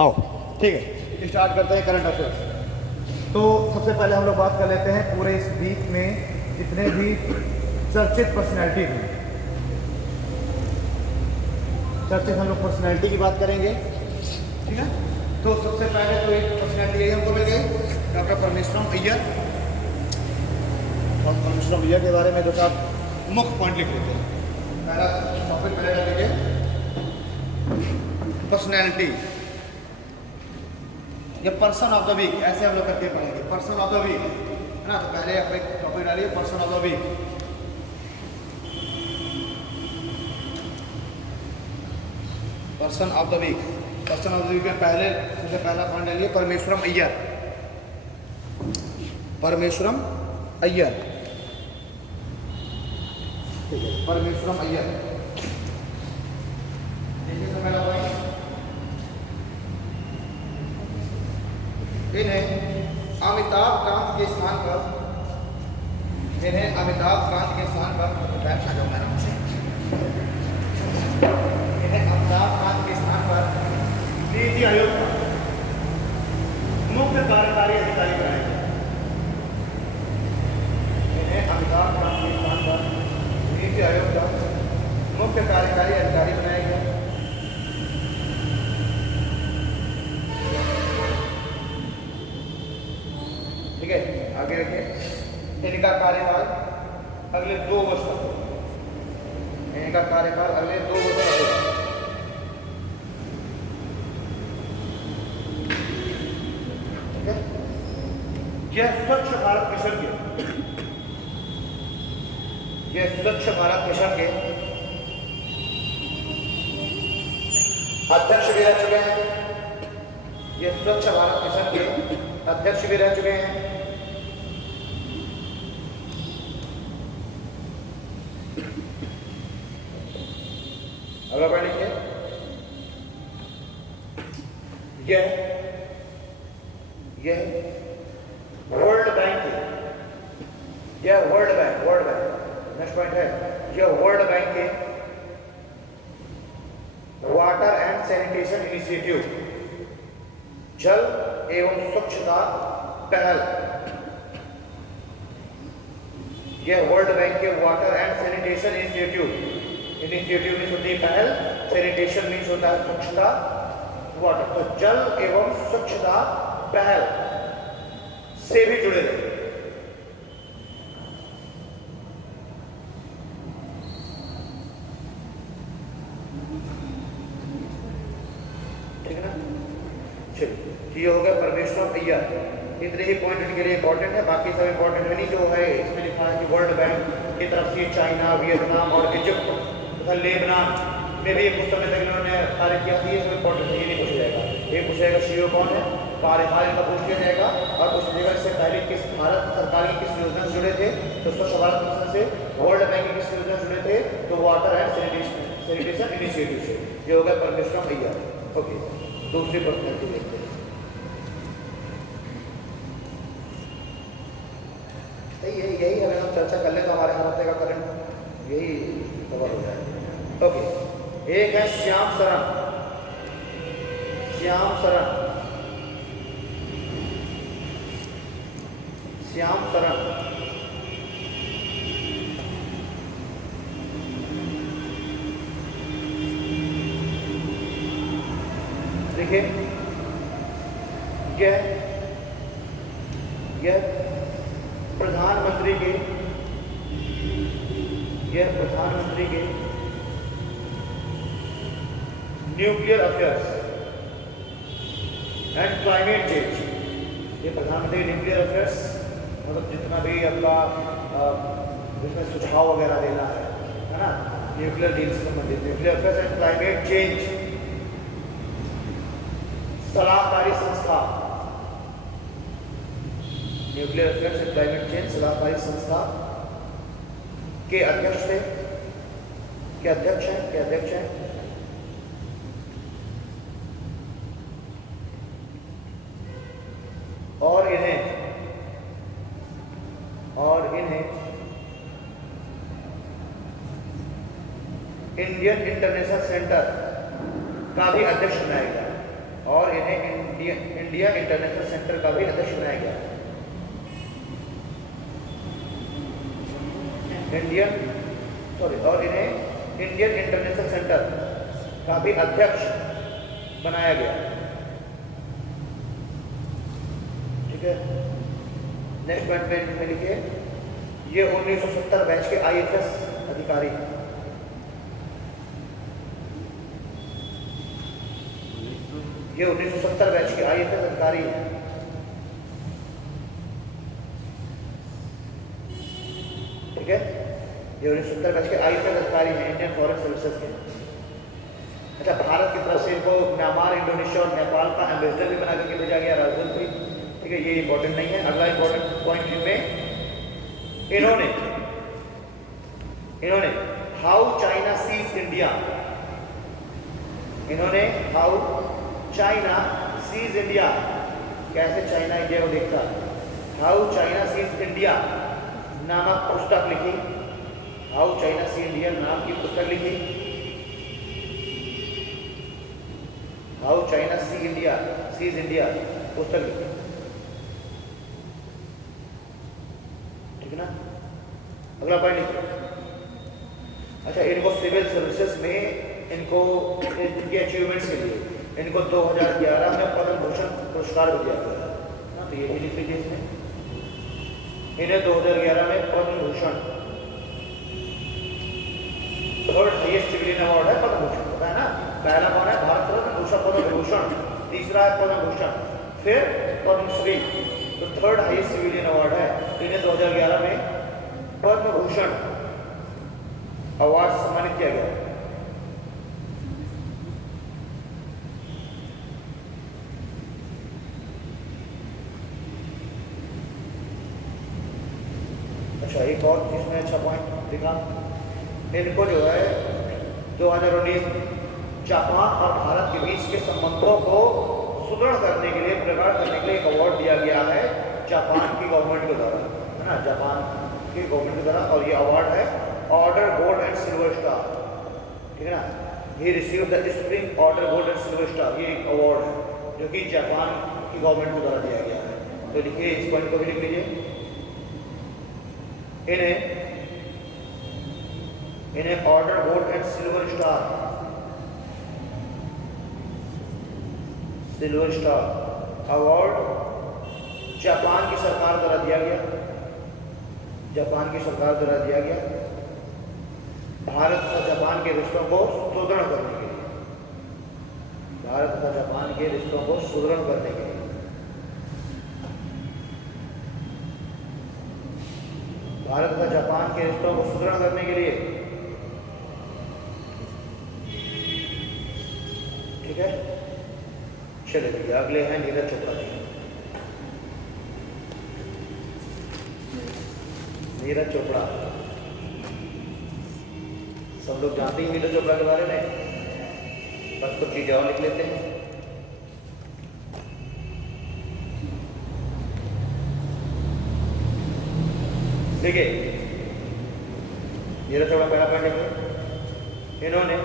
आओ, ठीक है, स्टार्ट करते हैं करंट अफेयर्स। तो सबसे पहले हम लोग बात कर लेते हैं पूरे इस वीक में जितने भी चर्चित पर्सनैलिटी हैं, चर्चित हम लोग पर्सनैलिटी की बात करेंगे, ठीक है। तो सबसे पहले तो एक पर्सनैलिटी हमको मिल गई, डॉक्टर परमेश्वरम अय्यर। और परमेश्वरम अय्यर के बारे में जो आप मुख्य पॉइंट लिख लेते हैं। पहला टॉपिक पहले लिखिए पर्सनैलिटी या पर्सन ऑफ द वीक, ऐसे हम लोग करके पढ़ेंगे पर्सन ऑफ द वीक, है ना। तो पहले आप एक टॉपिक डालिए person of the week. Person of the week, person of the week में पहले सबसे पहला पॉइंट डालिए परमेश्वरम अय्यर। परमेश्वरम अय्यर, ठीक है, परमेश्वरम अय्यर। देखिए तो पहला पॉइंट, इन्हें अमिताभ कांत के स्थान पर, इन्हें अमिताभ कांत के स्थान पर, इन्हें अमिताभ कांत के स्थान पर नीति आयोग का मुख्य कार्यकारी अधिकारी बनाया गया। इन्हें अमिताभ कांत के स्थान पर नीति आयोग का मुख्य कार्यकारी अधिकारी बनाया गया। ठीक है, आगे रखिए। इनका कार्यकाल अगले 2 वर्ष तक होगा। इनका कार्यकाल अगले 2 वर्ष तक होगा। ठीक है, यह स्वच्छ भारत मिशन के, यह स्वच्छ भारत मिशन के अध्यक्ष भी रह चुके हैं। यह स्वच्छ भारत मिशन के अध्यक्ष भी रह चुके हैं। अगला पॉइंट लिखिए, यह वर्ल्ड बैंक, यह वर्ल्ड बैंक, नेक्स्ट पॉइंट है, यह वर्ल्ड बैंक के वाटर एंड सैनिटेशन इनिशिएटिव, जल एवं स्वच्छता पहल, यह वर्ल्ड बैंक के water and sanitation initiative, initiative means होती है पहल, सैनिटेशन मीन्स होता है स्वच्छता, वाटर, तो जल एवं स्वच्छता पहल से भी जुड़े रहे। ठीक है ना, चलिए, ये हो गया परमेश्वरम अय्यर। इतने ही पॉइंट इनके लिए इंपॉर्टेंट है, बाकी सब इंपॉर्टेंट है नहीं। जो है इसमें लिखा है कि वर्ल्ड बैंक की तरफ से चाइना, वियतनाम और इजिप्ट तथा लेबनान में भी कुछ समय तक इन्होंने कार्य किया था। ये सब इंपॉर्टेंट है, ये नहीं पूछा जाएगा। ये पूछा जाएगा सीईओ कौन है, कार्यकाल का पूछ लिया जाएगा, और पूछ लिया जाएगा इससे पहले किस भारत सरकार की किस योजना से जुड़े थे, तो स्वच्छ भारत मिशन से, वर्ल्ड बैंक की किस योजना से जुड़े थे, तो वाटर एंड सैनिटेशन इनिशिएटिव से। ये हो गया परमेश्वरम अय्यर। ओके, दूसरी पर्सनैलिटी देखते हैं। यही अगर हम चर्चा कर ले तो हमारे हर हफ्ते का करंट यही कवर हो जाएगा। ओके, एक है श्याम शरण, श्याम शरण, श्याम शरण, देखिए यह प्रधानमंत्री के, यह प्रधानमंत्री के nuclear affairs and climate change, ये प्रधानमंत्री न्यूक्लियर अफेयर्स मतलब जितना भी आपका जिसमें सुझाव वगैरह देना है ना, न्यूक्लियर डील से संबंधित, nuclear affairs and climate change सलाहकारी संस्था, nuclear affairs and climate change सलाहकारी संस्था के अध्यक्ष थे, के अध्यक्ष हैं, और इन्हें इंडियन इंटरनेशनल सेंटर का भी अध्यक्ष बनाया गया और इन्हें इंडिया इंटरनेशनल सेंटर का भी अध्यक्ष बनाया गया। और इन्हें इंडियन इंटरनेशनल सेंटर का भी अध्यक्ष बनाया गया। ठीक है, नेक्स्ट पॉइंट में लिखिए, ये 1970 बैच के IFS अधिकारी हैं। ये 1970 बैच के IFS अधिकारी हैं। ठीक है, ये 1970 बैच के IFS अधिकारी हैं, इंडियन फॉरेन सर्विसेज के। अच्छा, भारत की तरफ से इनको म्यांमार, इंडोनेशिया और नेपाल का एम्बेसडर भी बना करके भेजा गया, राजदूत भी। ठीक है, ये इंपॉर्टेंट नहीं है। अगला इंपॉर्टेंट पॉइंट इनमें इन्होंने हाउ चाइना सीज इंडिया, इन्होंने हाउ चाइना सीज इंडिया, कैसे चाइना इंडिया को देखता है, हाउ चाइना सीज इंडिया नामक पुस्तक लिखी। हाउ चाइना सीज इंडिया नाम की पुस्तक लिखी। हाउ चाइना सीज इंडिया पुस्तक लिखी। ठीक है ना, अगला पॉइंट लिखिए। अच्छा, इनको सिविल सर्विसेज में इनको इनके अचीवमेंट्स के लिए इनको 2011 में पद्म भूषण पुरस्कार भी दिया गया है। तो ये भी लिख लीजिए इसमें, इन्हें 2011 में Padma Bhushan, third highest civilian award है पद्म भूषण, पता है ना। पहला कौन है? भारत रत्न, दूसरा पद्म विभूषण, तीसरा है पद्म भूषण, फिर पद्मश्री। तो थर्ड हाईएस्ट सिविलियन अवार्ड है। इन्हें 2011 में पद्म भूषण अवार्ड से सम्मानित किया गया। अच्छा, एक और इसमें अच्छा पॉइंट लिखा, इनको जो है 2019 जापान और भारत के बीच के संबंधों को सुदृढ़ करने के लिए, प्रगाढ़ करने के लिए एक अवार्ड दिया गया है जापान की गवर्नमेंट के द्वारा, है ना, जापान की गवर्नमेंट के द्वारा। और ये अवार्ड है order gold and silver star. ठीक है ना, he receive the spring order gold and silver star, ये अवार्ड है जो कि जापान की गवर्नमेंट के द्वारा दिया गया है। तो लिखिए, इस पॉइंट को भी लिख लीजिए। इन्हें order gold and silver star award Japan की सरकार द्वारा दिया गया। जापान की सरकार द्वारा दिया गया भारत तथा जापान के रिश्तों को सुदृढ़ करने के लिए। भारत तथा जापान के रिश्तों को सुदृढ़ करने के लिए, भारत तथा जापान के रिश्तों को सुदृढ़ करने के लिए। ठीक है, चलिए भैया, अगले हैं नीरज चोपड़ा जी। नीरज चोपड़ा सब लोग जानते हैं नीरज चोपड़ा के बारे में, बस कुछ चीजें और लिख लेते हैं। ठीक है, नीरज चोपड़ा पहला पॉइंट है, इन्होंने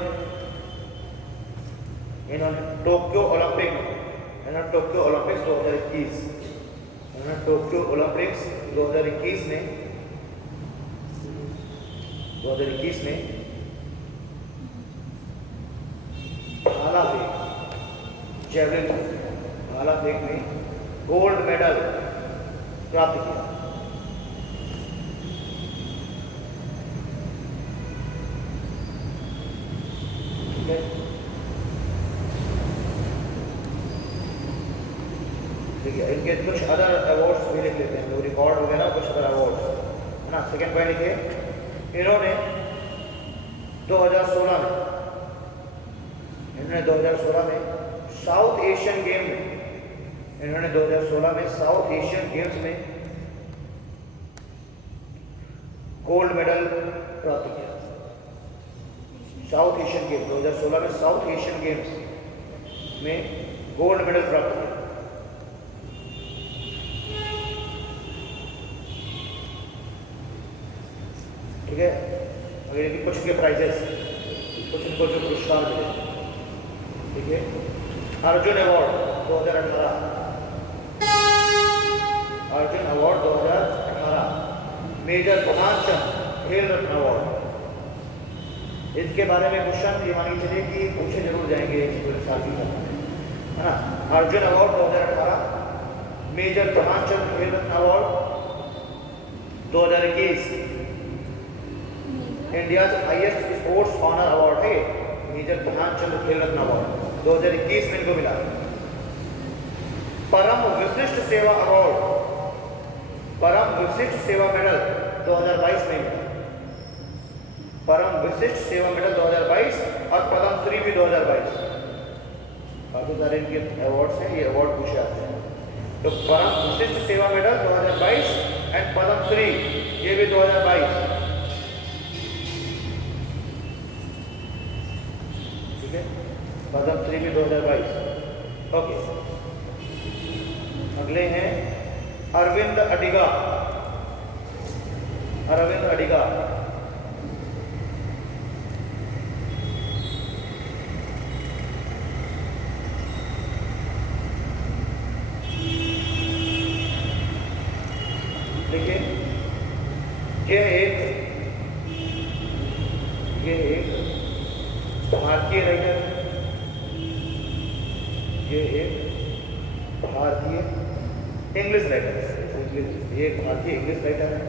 टोक्यो ओलंपिक में, टोक्यो ओलंपिक्स 2021, टोक्यो ओलंपिक्स 2021 में भाला फेंक, जेवलिन भाला फेंक में गोल्ड मेडल प्राप्त किया। ठीक है, देखिए इनके कुछ अदर अवार्ड्स भी लिख लेते हैं, जो रिकॉर्ड वगैरह, कुछ अदर अवार्ड्स, है ना। सेकेंड पॉइंट लिखिए, इन्होंने 2016 में साउथ एशियन गेम में, इन्होंने 2016 में साउथ एशियन गेम्स में गोल्ड मेडल प्राप्त किया। साउथ एशियन गेम 2016 में साउथ एशियन गेम्स में गोल्ड मेडल प्राप्त किया। ठीक है, अगर इनकी कुछ के प्राइजेस, कुछ इनको जो पुरस्कार मिले। ठीक है, Arjun award 2018, major Dhyanchand Khel Ratna award. इसके बारे में क्वेश्चन ये मान के चलिए कि पूछे जरूर जाएंगे पूरे साल की, है ना। Arjun award 2018, major Dhyanchand Khel Ratna award 2021, India highest sports honour award है मेजर ध्यानचंद खेल रत्न अवार्ड 2021 में इनको मिला। परम विशिष्ट सेवा अवार्ड, परम विशिष्ट सेवा मेडल 2022 में मिला। परम विशिष्ट सेवा मेडल 2022 और पद्म श्री भी 2022। काफी सारे इनके अवार्ड्स हैं, ये अवार्ड पूछे आते हैं। तो परम विशिष्ट सेवा मेडल 2022 एंड पद्म श्री ये भी 2022, ठीक है। पद्म श्री भी 2022। ओके, अगले हैं अरविंद अडिगा। अरविंद अडिगा देखिए, ये एक भारतीय राइटर, ये एक भारतीय इंग्लिश राइटर है। ये एक भारतीय इंग्लिश राइटर है।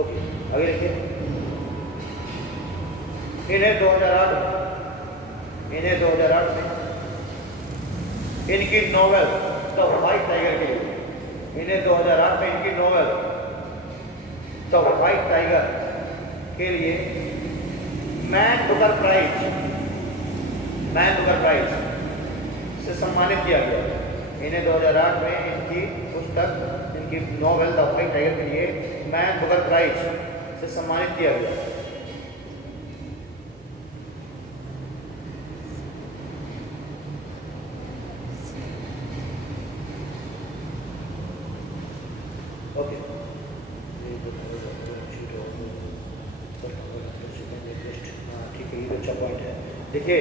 ओके, आगे देखिए। इन्हें 2008 में इनकी नोवेल द व्हाइट टाइगर के लिए, इन्हें 2008 में इनकी नोवेल द व्हाइट टाइगर के लिए मैन बुकर प्राइज से सम्मानित किया गया। इन्हें 2008 में इनकी पुस्तक, इनकी नोवेल द व्हाइट टाइगर के लिए मैन बुकर प्राइज से सम्मानित किया गया। ओके, ठीक है, ये अच्छा पॉइंट है। देखिए,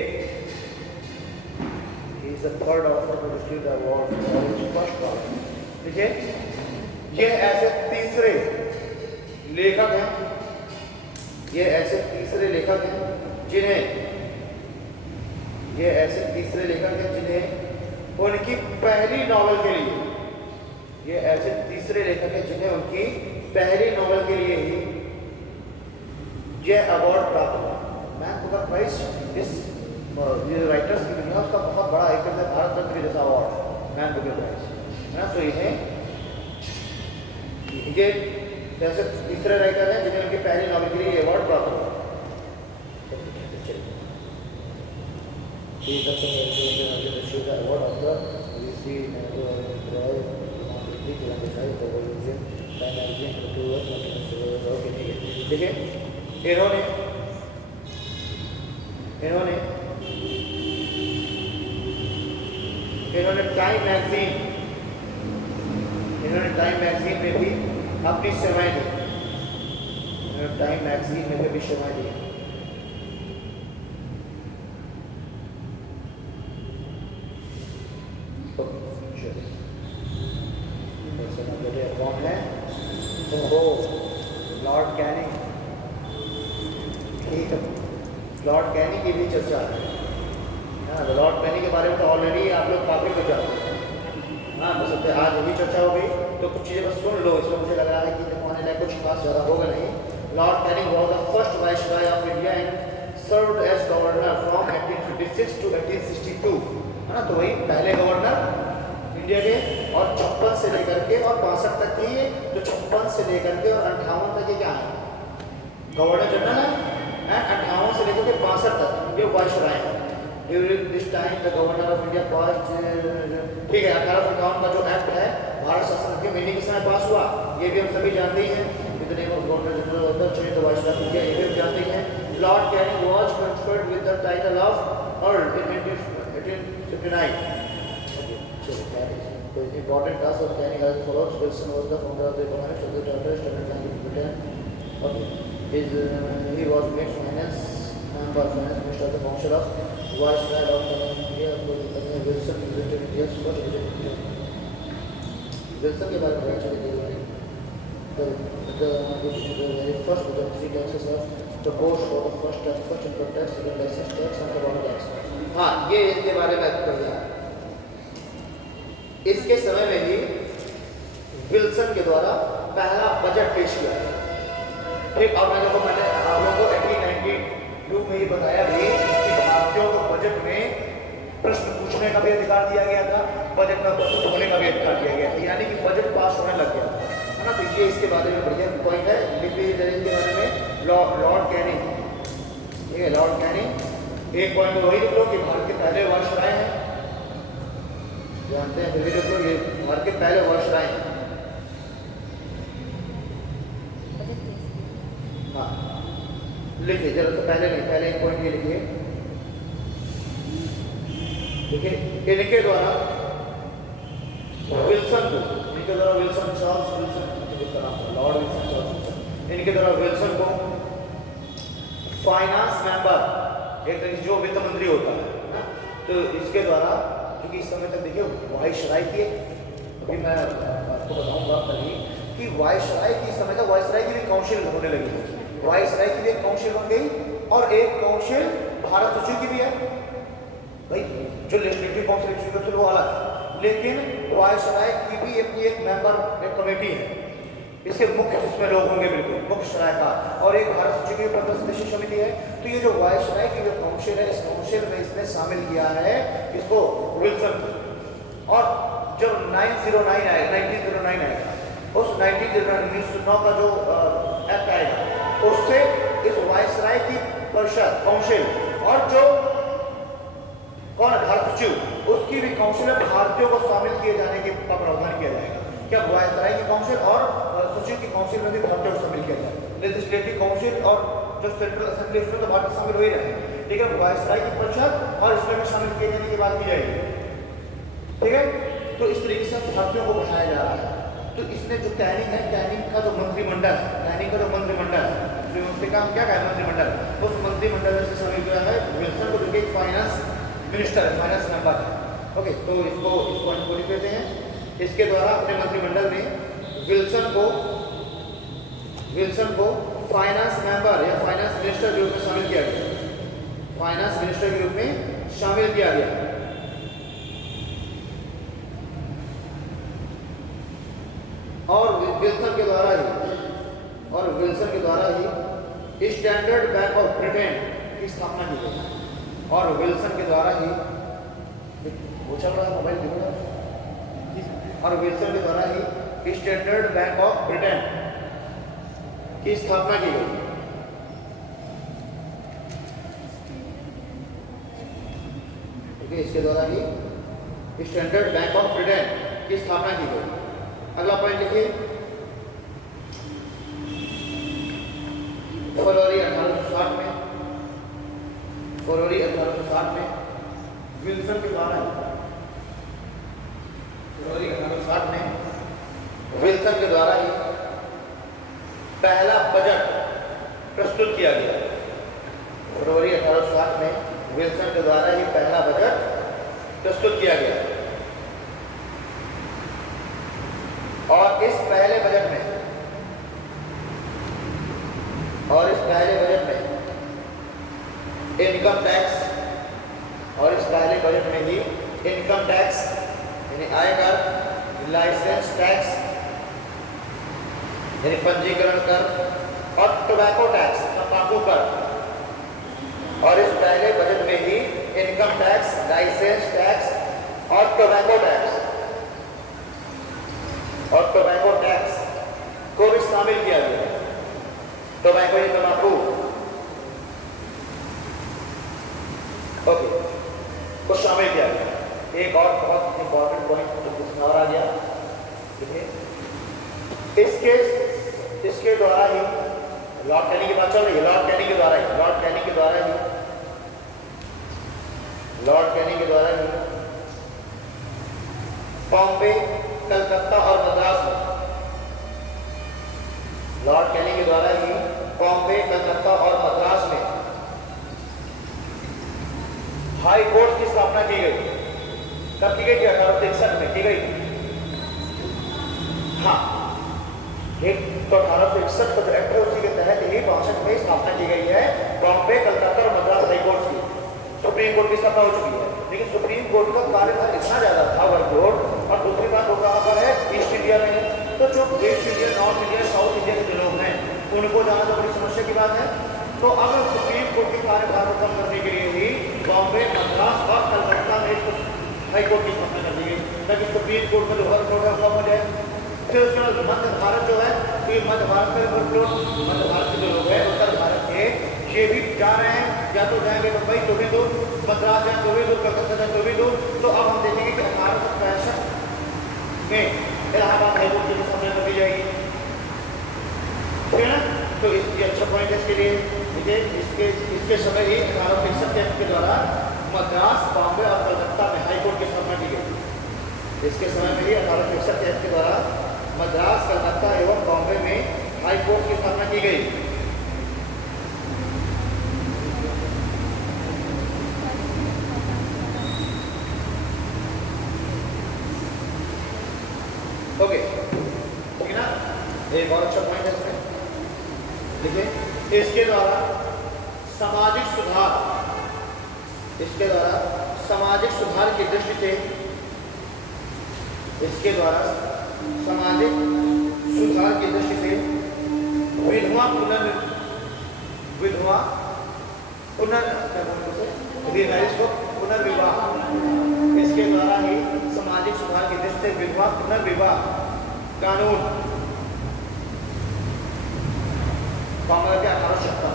he is the third author to receive the award for his first work। देखिए, ये ऐसे तीसरे लेखक हैं, ये ऐसे तीसरे लेखक हैं जिन्हें उनकी पहली नॉवेल के लिए, ये ऐसे तीसरे लेखक हैं जिन्हें उनकी पहली नॉवेल के लिए ही यह अवार्ड प्राप्त हुआ। मैन बुकर प्राइज इस राइटर्स की दुनिया उसका बहुत बड़ा एक भारत रत्न जैसा अवार्ड मैन बुकर प्राइज, है ना। तो इन्हें ये ऐसे तीसरे राइटर हैं जिन्हें उनकी पहली नॉवेल के लिए अवार्ड प्राप्त हुआ। देखिए, इन्होंने टाइम मैगजीन में भी अपनी सेवाएं दी। टाइम मैगजीन में भी सेवाएं दी। कौन है? Lord Canning. ठीक है, लॉर्ड कैनिंग की भी चर्चा है। हाँ, लॉर्ड कैनिंग के बारे में तो ऑलरेडी आप लोग काफ़ी कुछ जानते हैं। हाँ, बस आज यही चर्चा हो गई, तो कुछ चीज़ें बस सुन लो। इसमें मुझे लग रहा है कि देखने लायक कुछ खास ज़्यादा होगा नहीं। Lord Canning was the first viceroy of India and served as governor from 1856 to 1862, है ना। तो वही पहले गवर्नर इंडिया के, और 56 से लेकर के और 62 तक की, जो 56 से लेकर के और 58 तक ये क्या है, गवर्नर जनरल है। 58 से लेकर के 62 तक ये वाइसरॉय है। During this time the governor of India pass, ठीक है, 1851 का जो एक्ट है भारत शासन के महीने के समय पास हुआ, ये भी हम सभी जानते ही हैं। इतने गवर्नर जनरल होता है, तो वाइसरॉय इंडिया, ये भी हम जानते ही हैं। Lord Canning was conferred with the title of earl in 1859। The important task of Canning as follows: Wilson was the founder of the economics of the Charter Standard Bank of Britain. Okay, he was made finance member, finance minister of the Council of Viceroy of India Wilson related India Wilson के बारे में actually the very first of the three taxes are the cost for the first income tax, second license tax and the royalty tax. हाँ, ये इनके बारे में बढ़िया। इसके समय में ही विल्सन के द्वारा पहला बजट पेश किया। ठीक, और मैंने आप लोगों को 1892 में ही बताया भी कि भारतीयों को बजट में प्रश्न पूछने का भी अधिकार दिया गया था, बजट में प्रस्तुत होने का भी अधिकार दिया गया था, यानी कि बजट पास होने लग गया है ना। तो ये इसके बारे में बढ़िया पॉइंट है। लिपि के बारे में लॉर्ड कैनिंग, ठीक है, लॉर्ड कैनिंग एक पॉइंट वही लिख लो कि भारत के पहले वायसराय हैं, जानते हैं, फिर भी लिख लो ये भारत के पहले वायसराय हैं। हाँ, लिखिए जरूरत से पहले नहीं, पहले एक पॉइंट ये लिखिए। देखिए इनके द्वारा विल्सन को, इनके द्वारा Wilson Charles Wilson, Lord Wilson Charles Wilson, इनके द्वारा विल्सन को फाइनेंस मेंबर, एक तरह जो वित्त मंत्री होता है ना, तो इसके द्वारा, क्योंकि इस समय तक देखिए वायसराय की, अभी मैं आपको बताऊंगा कभी कि वायसराय की समय तक वायसराय की भी काउंसिल होने लगी, वायसराय की भी एक काउंसिल बन गई और एक काउंसिल भारत सचिव की भी है। भाई जो लेजिस्लेटिव काउंसिल वो अलग, लेकिन वायसराय की भी अपनी एक मेंबर, एक कमेटी है, इसके मुख्य इसमें लोग होंगे, बिल्कुल मुख्य सलाहकार, और एक भारत सचिव की 15 सदस्यीय समिति है। तो ये जो वायसराय की जो काउंसिल है, इस काउंसिल में इसने शामिल किया है इसको विल्सन। और जब 1909 आएगा, उस 1909 का जो एक्ट आएगा, उससे इस वायसराय की परिषद काउंसिल और जो कौन है भारत सचिव, उसकी भी काउंसिल में भारतीयों को शामिल किए जाने का प्रावधान किया जाएगा। क्या वायसराय की काउंसिल और सचिव की काउंसिल में भी भारतीयों को शामिल किया जाएगा। लेजिस्लेटिव काउंसिल और जो सेंट्रल असेंबली, इसमें तो भारत शामिल हो ही रहे हैं, लेकिन वायसराय की परिषद और इसमें भी शामिल किए जाने की बात की जाएगी, ठीक है। तो इस तरीके से भारतीयों को बढ़ाया जा रहा है। तो इसने जो कैनिंग है, कैनिंग का जो मंत्रिमंडल है, कैनिंग का जो मंत्रिमंडल है, जो उसके काम क्या है मंत्रिमंडल, उस मंत्रिमंडल से शामिल किया है विल्सन को, जो कि फाइनेंस मिनिस्टर है, फाइनेंस मेंबर है। ओके, तो इस पॉइंट को लिख देते हैं। इसके द्वारा अपने मंत्रिमंडल में विल्सन को फाइनेंस मेंबर या फाइनेंस मिनिस्टर के रूप में शामिल किया गया, फाइनेंस मिनिस्टर के रूप में शामिल किया गया। और विल्सन के द्वारा ही स्टैंडर्ड बैंक ऑफ ब्रिटेन की स्थापना की गई, और विल्सन के द्वारा ही वो चल रहा है मोबाइल दिखा, और विल्सन के द्वारा ही स्टैंडर्ड बैंक ऑफ ब्रिटेन की स्थापना की गई। ठीक है, इसके द्वारा ही स्टैंडर्ड बैंक ऑफ ब्रिटेन की स्थापना की गई। अगला पॉइंट लिखिए, फरवरी 1860 में विल्सन के द्वारा, फरवरी 1860 में विल्सन के द्वारा ही पहला बजट प्रस्तुत किया गया। फरवरी 1860 में विल्सन के द्वारा ही पहला बजट प्रस्तुत किया गया, और इस पहले बजट में इनकम टैक्स, और इस पहले बजट में ही इनकम टैक्स यानी आयकर, लाइसेंस टैक्स यानी पंजीकरण कर, और टोबैको टैक्स तंबाकू कर, और इस पहले बजट में ही इनकम टैक्स, लाइसेंस टैक्स और टोबैको टैक्स को भी शामिल किया गया। टोबैको यानी तंबाकू, ओके, को शामिल किया गया। एक और बहुत इंपॉर्टेंट पॉइंट और आ गया, देखिए इसके द्वारा ही लॉर्ड कैनिंग की बात चल रही है, लॉर्ड कैनिंग के द्वारा ही बॉम्बे, कलकत्ता और मद्रास में, लॉर्ड कैनिंग के द्वारा ही बॉम्बे, कलकत्ता और मद्रास में हाई कोर्ट की स्थापना की गई। कब की गई थी? 1861 में की गई। हाँ, एक तो 1861 का जो एक्ट है उसी के तहत ही 62 में स्थापना की गई है बॉम्बे, कलकत्ता और मद्रास हाई कोर्ट की। सुप्रीम कोर्ट की स्थापना हो चुकी है, लेकिन सुप्रीम कोर्ट का कार्यभार इतना ज्यादा था वर्कलोड। और दूसरी बात वो कहाँ पर है? ईस्ट इंडिया में है। तो जो waste India, north India, south India के जो लोग हैं उनको जाना तो बड़ी समस्या की बात है। तो अब सुप्रीम कोर्ट के कार्यभार को कम करने के लिए ही बॉम्बे, मद्रास और कलकत्ता में हाई कोर्ट की स्थापना कर दी गई, ताकि सुप्रीम कोर्ट का जो वर्कलोड है वो कम हो जाए। फिर उसके बाद मध्य भारत जो है, तो मध्य भारत में वर्कलोड, मध्य भारत के जो लोग हैं उत्तर भारत के ये भी जा रहे हैं, या तो जाएंगे मुंबई तो भी दूर, मद्रास जाए तो भी दूर, कलकत्ता जाए तो भी दूर। तो अब हम देखेंगे कि 1865 में इलाहाबाद हाई कोर्ट की स्थापना कर दी जाएगी, ठीक है ना। तो ये अच्छा पॉइंट है इसके लिए। देखिए इसके समय ही 1861 के द्वारा मद्रास, बॉम्बे और कलकत्ता में हाई कोर्ट की स्थापना की गई। इसके समय में ही 1861 के द्वारा मद्रास, कलकत्ता एवं बॉम्बे में हाई कोर्ट की स्थापना की गई। ओके, ठीक है ना। एक और अच्छा पॉइंट है इसमें। देखिए इसके द्वारा सामाजिक सुधार, इसके द्वारा सामाजिक सुधार की दृष्टि से, इसके द्वारा सामाजिक सुधार की दृष्टि से विधवा पुनर्विवाह, इसके द्वारा ही सामाजिक सुधार की दृष्टि से विधवा पुनर्विवाह कानून 1856,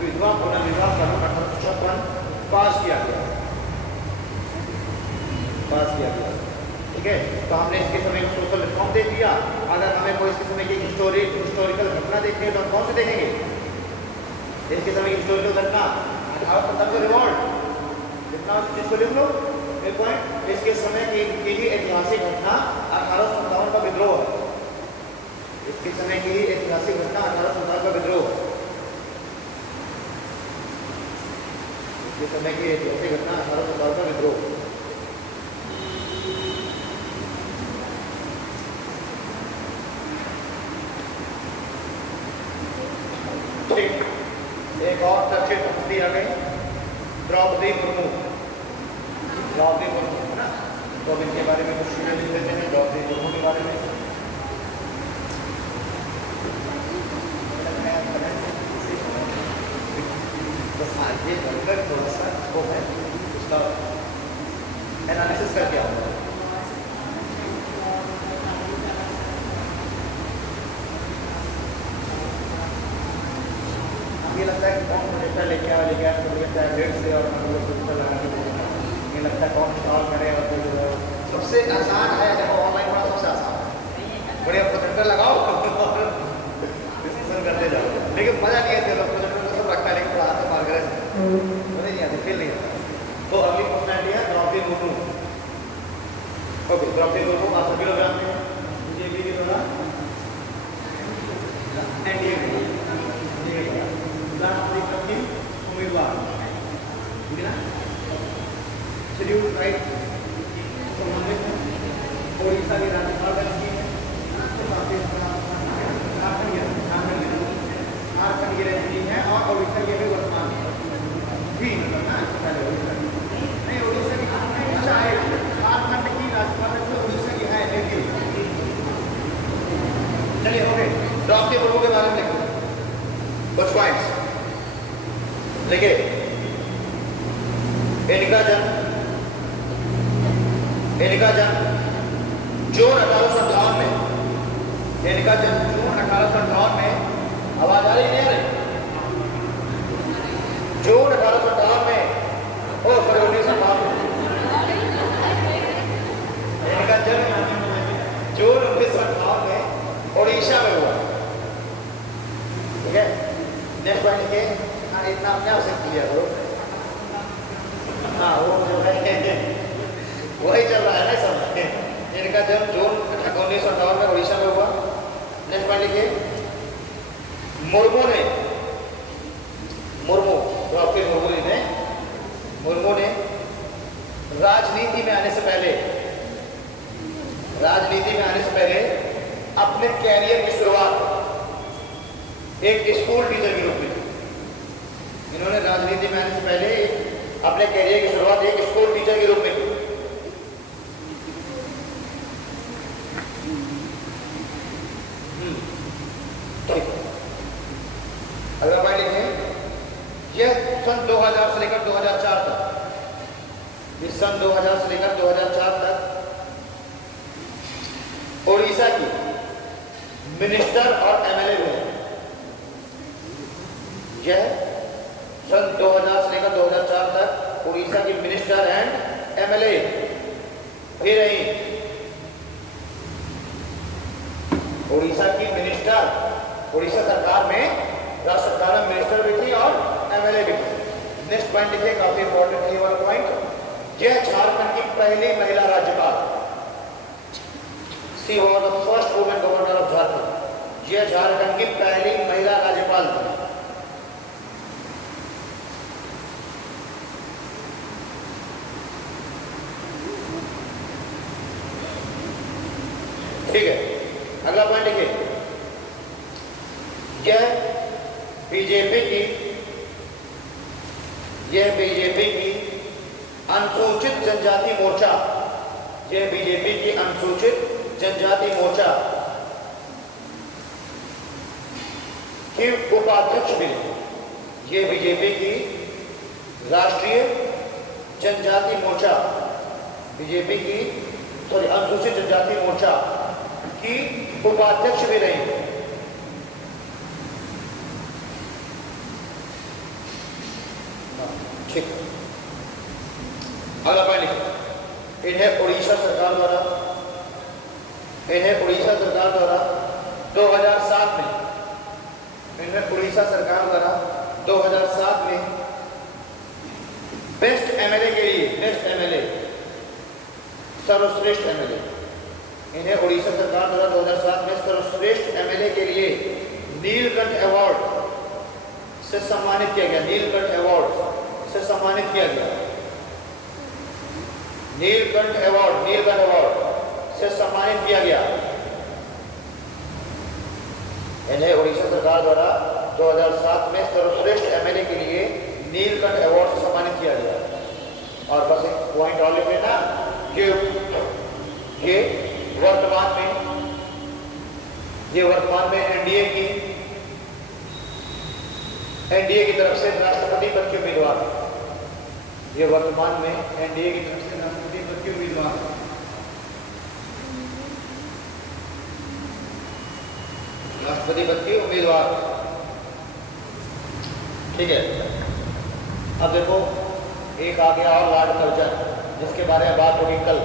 विधवा पुनर्विवाह कानून 1856 पास किया गया, ठीक है। तो हमने इसके समय सोशल रिफॉर्म देख लिया। अगर हमें कोई इसके समय की हिस्टोरिकल घटना देखनी है तो हम कौन से देखेंगे? इसके समय की हिस्टोरिकल घटना 1857 का रिवॉल्ट, जितना जिसको लिख लो एक पॉइंट। इसके समय की ही ऐतिहासिक घटना 1857 का विद्रोह है। इसके समय की ही ऐतिहासिक घटना 1857 का विद्रोह है। इसके समय की ऐतिहासिक घटना 1857 का विद्रोह। एक और चर्चित हस्ती आ गई, द्रौपदी मुर्मू। द्रौपदी मुर्मू है ना, तो अब इनके बारे में कुछ चीजें लिख लेते हैं द्रौपदी मुर्मू के बारे में। ये बनकर थोड़ा सा वो है, उसका एनालिसिस करके आओ। ये लगता है कि कौन प्रोजेक्टर लेके आया प्रोजेक्टर डेट से और प्रोजेक्टर लगा के ये लगता है कौन इंस्टॉल करे। और सबसे आसान है, देखो ऑनलाइन पढ़ा सबसे आसान है, बढ़िया प्रोजेक्टर लगाओ डिस्कशन करते जाओ। लेकिन मजा नहीं आता, प्रोजेक्टर तो सब रखा है लेकिन पढ़ाते मार करे मजा नहीं आती, फील नहीं आता। तो अगली पर्सनैलिटी है द्रौपदी मुर्मू। ओके, द्रौपदी मुर्मू आप सभी लोग जानते हैं, बीजेपी के द्वारा एनडीए उम्मीदवार, ठीक है ना। शेड्यूल राइट संबंधित है, ओडिशा की राज्यपाल बनती है, झारखंड की रेजिडेंट है और ओडिशा के भी वर्तमान भी मतलब ना नहीं, ओडिशा की झारखंड की राज्यपाल ओडिशा की है। चलिए ओके, द्रौपदी मुर्मू के बारे में लिखो कुछ पॉइंट्स। देखिए इनका जन्म जून 1857 में, इनका जन्म जून 1858 में, आवाज आ रही नहीं आ रही? जून 1857 में, ओ सॉरी 1952, इनका जन्म जून 1958 में ओडिशा में हुआ, ठीक है। नेक्स्ट पॉइंट के इतना अपने आप से क्लियर करो। हाँ वो जो है वही चल रहा है ना सब। इनका जन्म जून 1958 में उड़ीसा में हुआ। नेक्स्ट पॉइंट लिखिए, द्रौपदी मुर्मू ने राजनीति में आने से पहले अपने कैरियर की शुरुआत एक स्कूल टीचर के रूप में की। इन्होंने राजनीति में आने से पहले अपने कैरियर की शुरुआत एक स्कूल टीचर के रूप में की। अगला पॉइंट लिखें, यह सन 2000 से लेकर 2004 तक, इस सन 2000 से लेकर 2004 तक उड़ीसा की मिनिस्टर और एमएलए हुए। यह सन 2000 से लेकर 2004 तक उड़ीसा की मिनिस्टर एंड एमएलए भी रही। उड़ीसा की मिनिस्टर, उड़ीसा सरकार में, राज्य सरकार में मिनिस्टर भी थी और एमएलए भी थी। नेक्स्ट पॉइंट देखिए, काफी इंपॉर्टेंट है ये वाला पॉइंट। यह झारखंड की पहली महिला राज्यपाल, she was the first women governor of Jharkhand. यह झारखंड की पहली महिला राज्यपाल थी। ठीक है, अगला पॉइंट देखिए, यह बीजेपी की अनुसूचित जनजाति मोर्चा, यह बीजेपी की अनुसूचित जनजाति मोर्चा की उपाध्यक्ष भी। यह बीजेपी की राष्ट्रीय जनजाति मोर्चा, बीजेपी की अनुसूचित जनजाति मोर्चा की उपाध्यक्ष भी रही। ठीक, अगला पॉइंट लिखिए, इन्हें उड़ीसा सरकार द्वारा 2007 में, इन्हें उड़ीसा सरकार द्वारा 2007 में बेस्ट एमएलए के लिए, बेस्ट एमएलए, सर्वश्रेष्ठ एमएलए, इन्हें उड़ीसा सरकार द्वारा 2007 में सर्वश्रेष्ठ एमएलए के लिए नीलकंठ अवार्ड से सम्मानित किया गया। नीलकंठ अवार्ड से सम्मानित किया गया। नीलकंठ अवार्ड से सम्मानित किया गया। इन्हें उड़ीसा सरकार द्वारा 2007 में सर्वश्रेष्ठ एमएलए के लिए नीलकंठ अवार्ड से सम्मानित किया गया। और बस एक पॉइंट और लिख लेना कि ये वर्तमान में एनडीए की तरफ से राष्ट्रपति पद के उम्मीदवार, ये वर्तमान में एनडीए की तरफ से राष्ट्रपति पद के उम्मीदवार। राष्ट्रपति पद के उम्मीदवार। ठीक है, अब देखो एक आ गया और लॉर्ड कर्जन, जिसके बारे में बात होगी कल।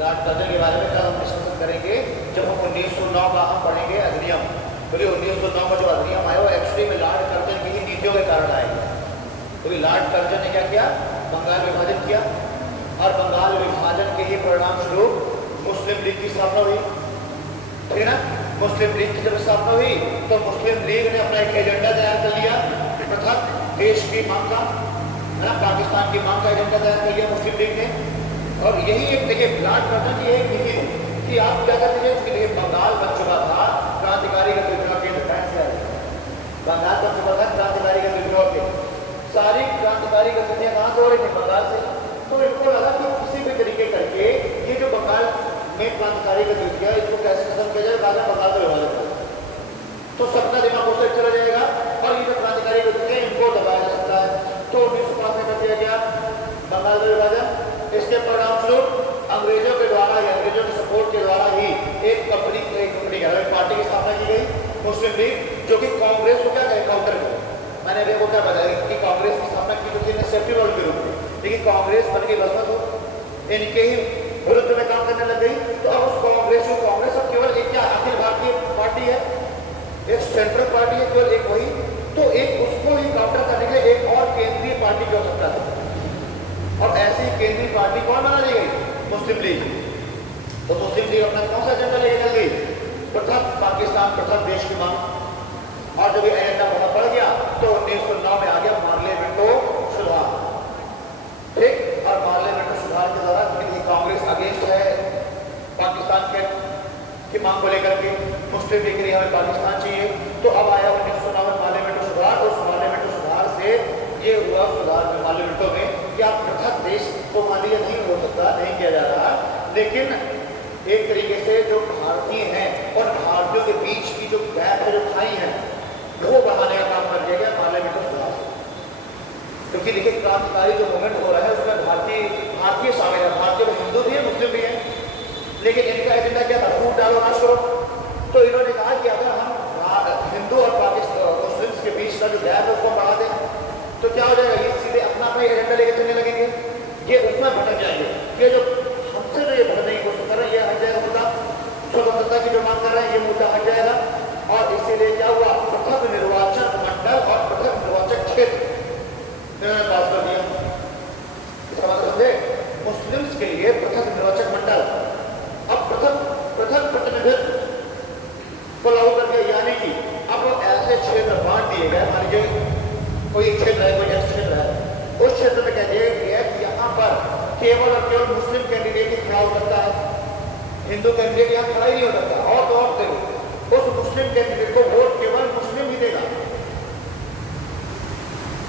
लॉर्ड कर्जन के बारे में कल हम डिस्कशन करेंगे जब हम 1909 का हम पढ़ेंगे अधिनियम। क्योंकि 1909 का जो अधिनियम आया वो एक्चुअली में लॉर्ड कर्जन की ही नीतियों के कारण आएगा। क्योंकि लॉर्ड कर्जन ने क्या किया, बंगाल विभाजन किया और बंगाल विभाजन के ही परिणाम स्वरूप मुस्लिम लीग की स्थापना हुई। ठीक है ना, मुस्लिम लीग की जब स्थापना हुई तो मुस्लिम लीग ने अपना एक एजेंडा तैयार कर लिया, अर्थात देश की मांग का, है ना, पाकिस्तान की मांग का एजेंडा तैयार कर लिया मुस्लिम लीग ने। और यही एक देखिए लॉर्ड कर्जन की एक नीति है कि आप क्या करते थे, उसके लिए बंगाल बन चुका था क्रांतिकारी गतिविधियों के बंगाल बन चुका था क्रांतिकारी गतिविधियों के। सारी क्रांतिकारी गतिविधियां कहाँ से हो रही थी, बंगाल से। तो इनको लगा कि किसी भी तरीके करके ये जो बंगाल में क्रांतिकारी गतिविधियां, इसको कैसे खत्म किया जाए, बाद में बंगाल को विभाजन करें तो सबका दिमाग उससे चला जाएगा और ये जो क्रांतिकारी गतिविधियां इनको दबाया जा सकता है। तो 1905 में कर दिया गया बंगाल का विभाजन। इसके परिणाम स्वरूप अंग्रेजों के द्वारा या अंग्रेजों के सपोर्ट के द्वारा ही एक पार्टी की स्थापना की गई, मुस्लिम लीग, जो कि कांग्रेस को क्या कहे, काउंटर करे। मैंने अभी वो क्या बताया कि कांग्रेस की स्थापना की गई सेफ्टी वॉल के रूप में, लेकिन कांग्रेस बन के बसमत हो, इनके ही विरुद्ध में काम करने लग गई। तो अब उस कांग्रेस अब केवल एक क्या अखिल भारतीय पार्टी है, एक सेंट्रल पार्टी है, केवल एक वही। तो एक उसको ही काउंटर करने के लिए एक और केंद्रीय पार्टी की आवश्यकता थी। और ऐसी केंद्रीय पार्टी कौन बना दी गई, मुस्लिम लीग। तो मुस्लिम लीग अपना कौन सा एजेंडा लेके चल गई, पृथक पाकिस्तान, पृथक देश की मांग। और जब ये एजेंडा बहुत बढ़ गया तो 1909 में आ गया पार्लियामेंटो सुधार। ठीक, और पार्लियामेंटो सुधार के दौरान कांग्रेस अगेंस्ट है पाकिस्तान के मांग को लेकर के मुस्लिम लीग के हमें पाकिस्तान चाहिए। तो अब आया 1959 पार्लियामेंट सुधार, उस पार्लियामेंट सुधार से ये हुआ सुधार में पार्लियामेंटों में कि आप पृथक देश को मान लीजिए नहीं हो सकता, नहीं किया जा रहा, लेकिन एक तरीके से जो भारतीय हैं और भारतीयों के बीच की जो गैप है, जो खाई है, वो बढ़ाने का काम कर दिया गया पार्लियामेंट सुधार। क्योंकि देखिए क्रांतिकारी जो मूवमेंट हो रहा है उसमें भारतीय शामिल है, भारतीय में हिंदू भी है, मुस्लिम भी है, लेकिन इनका एजेंडा क्या था? फूट डालो नाश करो। तो इन्होंने कहा कि अगर हम हिंदू और पाकिस्तान मुस्लिम्स के बीच का जो गैप है उसको बढ़ा दें तो क्या हो जाएगा? ये सीधे अपना एजेंडा लेकर चलने लगेंगे, ये उसमें भटक जाएंगे। ये जो हमसे जो ये भटकने की कोशिश कर रहे हैं ये हट जाएगा, मुद्दा स्वतंत्रता की जो मांग कर रहे हैं ये मुद्दा हट जाएगा। और इसीलिए क्या हुआ? पृथक निर्वाचन मंडल और पृथक निर्वाचन क्षेत्र पास कर दिया। इसका मतलब समझे? मुस्लिम्स के लिए पृथक निर्वाचन मंडल, अब पृथक प्रतिनिधित्व को लागू कर दिया, यानी कि अब ऐसे क्षेत्र बांट दिए गए। मान लीजिए कोई एक क्षेत्र है, कोई ऐसा क्षेत्र है, उस क्षेत्र में कह दिया गया कि यहाँ पर केवल और केवल मुस्लिम कैंडिडेट ही खड़ा हो सकता है, हिंदू कैंडिडेट यहाँ खड़ा ही नहीं हो सकता। और तो और उस मुस्लिम कैंडिडेट को वोट केवल मुस्लिम ही देगा।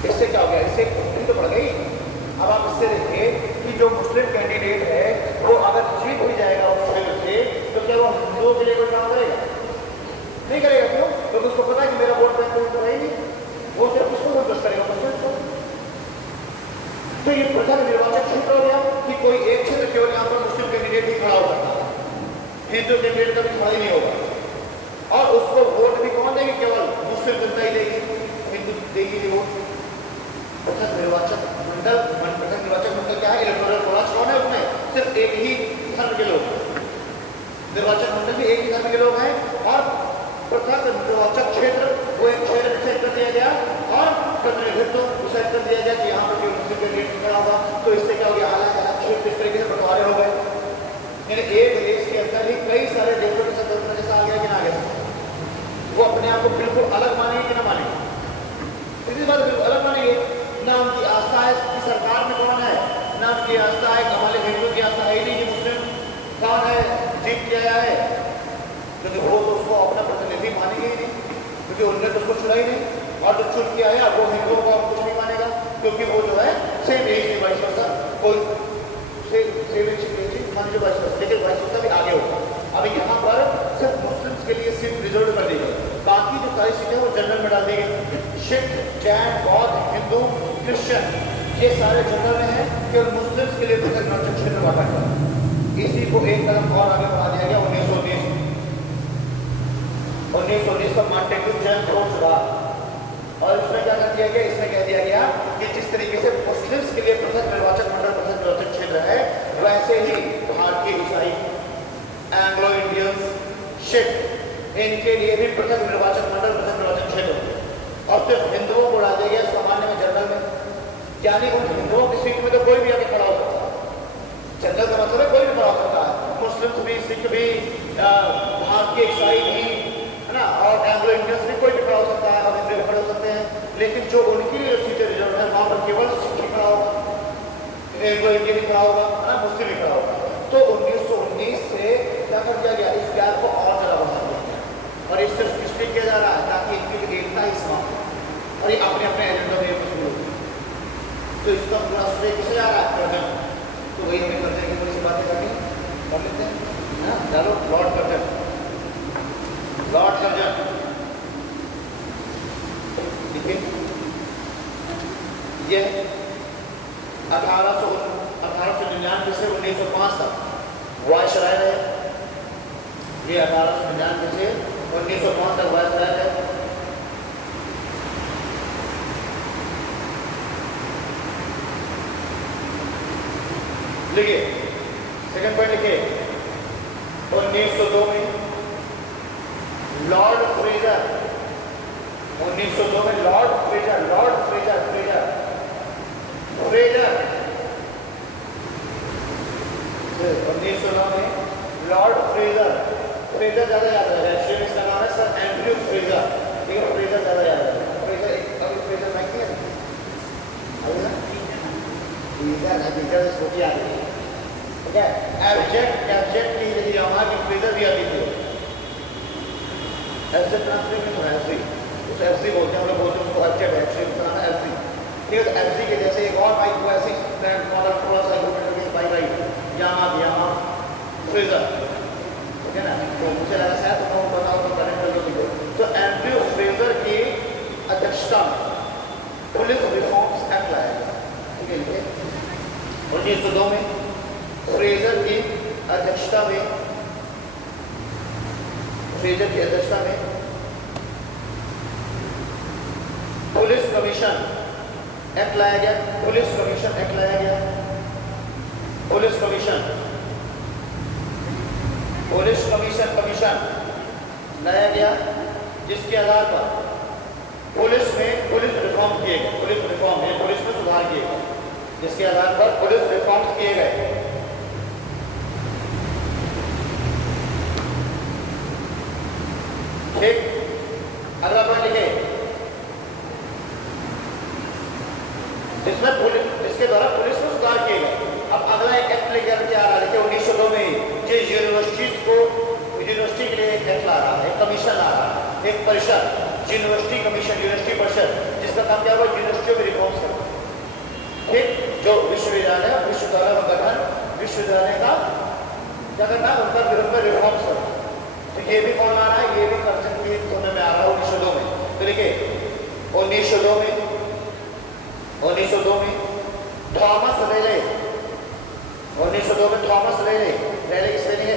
इससे क्या हो गया? इससे कंट्री तो बढ़ गई। अब आप इससे देखिए कि जो मुस्लिम कैंडिडेट है वो अगर जीत भी जाएगा उस क्षेत्र से तो क्या वो हिंदुओं के लिए कोई काम करेगा? नहीं करेगा। क्यों? क्योंकि उसको पता है कि मेरा वोट बैंक तो है ही नहीं, वो सिर्फ उसको संतुष्ट करेगा, मुस्लिम को। तो ये पृथक निर्वाचन क्षेत्र हो गया कि कोई एक क्षेत्र केवल यहाँ पर मुस्लिम कैंडिडेट ही खड़ा हो सकता है, हिंदू कैंडिडेट कभी खड़ा ही नहीं होगा। और उसको वोट भी कौन देगी? केवल मुस्लिम जनता ही देगी, हिंदू देगी नहीं वोट। पृथक निर्वाचन मंडल क्या है? इलेक्टोरल कॉलेज कौन है? उसमें सिर्फ एक ही धर्म के लोग, निर्वाचन मंडल भी एक ही धर्म के लोग हैं। और पृथक निर्वाचन क्षेत्र वो एक क्षेत्र डिसाइड कर दिया गया और प्रतिनिधित्व डिसाइड कर दिया गया कि यहाँ पर मुस्लिम कैंडिडेट खड़ा होगा। तो इससे क्या हो गया? अलग अलग क्षेत्र इस तरीके से बंटवारे हो गए, यानी एक देश के अंदर ही कई सारे देशों के स्वतंत्र जैसा आ गया कि ना आ गया। वो अपने आप को बिल्कुल अलग मानेंगे कि ना मानेंगे? इसी बात बिल्कुल अलग मानेंगे। ना उनकी आस्था है कि सरकार में कौन है, ना उनकी आस्था है, हमारे हिंदू की आस्था है ही नहीं कि मुस्लिम कौन है जीत के आया है, क्योंकि वो तो उसको अपना प्रतिनिधि मानेंगे ही नहीं, क्योंकि उनने तो उसको चुना ही नहीं। और जो चुन के आया वो हिंदुओं को कुछ नहीं मानेगा, क्योंकि वो जो है सेम एज नहीं, वाइस वर्सा, कोई सेम एज मान लीजिए वाइस वर्सा, लेकिन वाइस वर्सा भी आगे होगा। अभी यहाँ पर सिर्फ मुस्लिम्स के लिए सीट रिजर्व कर दी गई, बाकी जो सारी सीटें वो जनरल में डाल दी गई। सिख, जैन, बौद्ध, हिंदू, क्रिश्चियन ये सारे जनरल में हैं, केवल मुस्लिम्स के लिए पृथक निर्वाचन क्षेत्र बांटा गया। इसी को एक कदम और आगे बढ़ा दिया गया 1919 का मार्टेक्यू जैन घोष सुधार। और इसमें क्या कर दिया गया? इसमें कह दिया गया कि जिस तरीके से मुस्लिम्स के लिए पृथक निर्वाचन मंडल, पृथक निर्वाचन क्षेत्र है, वैसे ही भारतीय ईसाई, एंग्लो इंडियंस, सिख इनके लिए भी पृथक निर्वाचन मंडल, पृथक निर्वाचन क्षेत्र। और सिर्फ हिंदुओं को डाल दिया गया सामान्य में, जनरल में, यानी उन हिंदुओं की सीट में तो कोई भी आके खड़ा हो सकता है। जनरल का मतलब है कोई भी खड़ा हो सकता है, मुस्लिम भी, सिख भी, भारतीय ईसाई भी, है ना, और एंग्लो इंडियंस भी कोई भी खड़ा हो सकता है, और हिंदू भी खड़े हो सकते हैं। लेकिन जो उनकी लिए सीटें रिजर्व है वहाँ पर केवल सिख ही खड़ा होगा, एंग्लो इंडियन ही खड़ा होगा, है ना, मुस्लिम ही खड़ा होगा। तो 1919 से क्या कर दिया गया? इस गैप को और ज़्यादा बढ़ा दिया गया, और इस सिर्फ इसलिए किया जा रहा है ताकि इनकी जो एकता ही समाप्त हो और ये अपने अपने एजेंडा में कुछ लोग। तो इसका पूरा श्रेय किसे जा रहा है? कर्जन। तो वही हमें कर्जन की थोड़ी सी बातें करनी कर लेते हैं ना। चलो, लॉर्ड कर्जन, लॉर्ड कर्जन देखिए, ये 1899 से 1905 तक वायसराय रहे। ये 1899 से 1905 तक वायसराय रहे। लिखिए, सेकंड पॉइंट लिखिए, 1902 में लॉर्ड फ्रेजर, 1902 में लॉर्ड फ्रेजर, फ्रेजर 1909 में लॉर्ड फ्रेजर, फ्रेजर ज्यादा याद है, एक्चुअली इसका नाम है सर एंड्रयू फ्रेजर, लेकिन फ्रेजर ज्यादा याद है। फ्रेजर एक अभी फ्रेजर नहीं है, अभी ना फ्रेजर छोटी आ गई, ठीक है। एब्जेक्ट की यदि हमारी फ्रेजर भी आती थी, ऐसे ट्रांसफर में तो है ऐसे उसे ऐसे बोलते हैं, हम लोग बोलते हैं उसको ऑब्जेक्ट है ऐसे बनाना ऐसे। ठीक है, तो ऐसे के जैसे एक और बाइक को ऐसे मतलब थोड़ा सा किलोमीटर की बाइक आई यामा फ्रीजर, ठीक है ना, तो मुझे लगा शायद तुम लोग बताओ तो करेंगे। तो एंड्रयू फ्रेजर की अध्यक्षता में पुलिस रिफॉर्म्स एक्ट लाया गया। ठीक है, 1902 में फ्रेजर की अध्यक्षता में पुलिस कमीशन एक्ट लाया गया। पुलिस कमीशन एक्ट लाया गया। पुलिस कमीशन लाया गया, जिसके आधार पर पुलिस रिफॉर्म किए गए। पुलिस में सुधार किए गए, जिसके आधार पर पुलिस रिफॉर्म किए गए। ठीक, अगला पॉइंट लिखे, इसके द्वारा पुलिस में सुधार किए गए। अब अगला एक एक्ट लेकर के आ रहा है 1902 में, जिस यूनिवर्सिटी के लिए एक एक्ट ला रहा है, एक कमीशन आ रहा है, एक परिषद, यूनिवर्सिटी परिषद, जिसका काम क्या हुआ, यूनिवर्सिटियों में रिफॉर्म्स करना। ठीक, जो विश्वविद्यालय का गठन, विश्वविद्यालय का क्या करना, उनका रिफॉर्म्स करना। तो ये भी कौन आ रहा है, ये भी कर्जन के कोने में आ रहा है 1902 में। तो देखिए 1902 में थॉमस रेले, 1902 में थॉमस रेले की स्पेलिंग है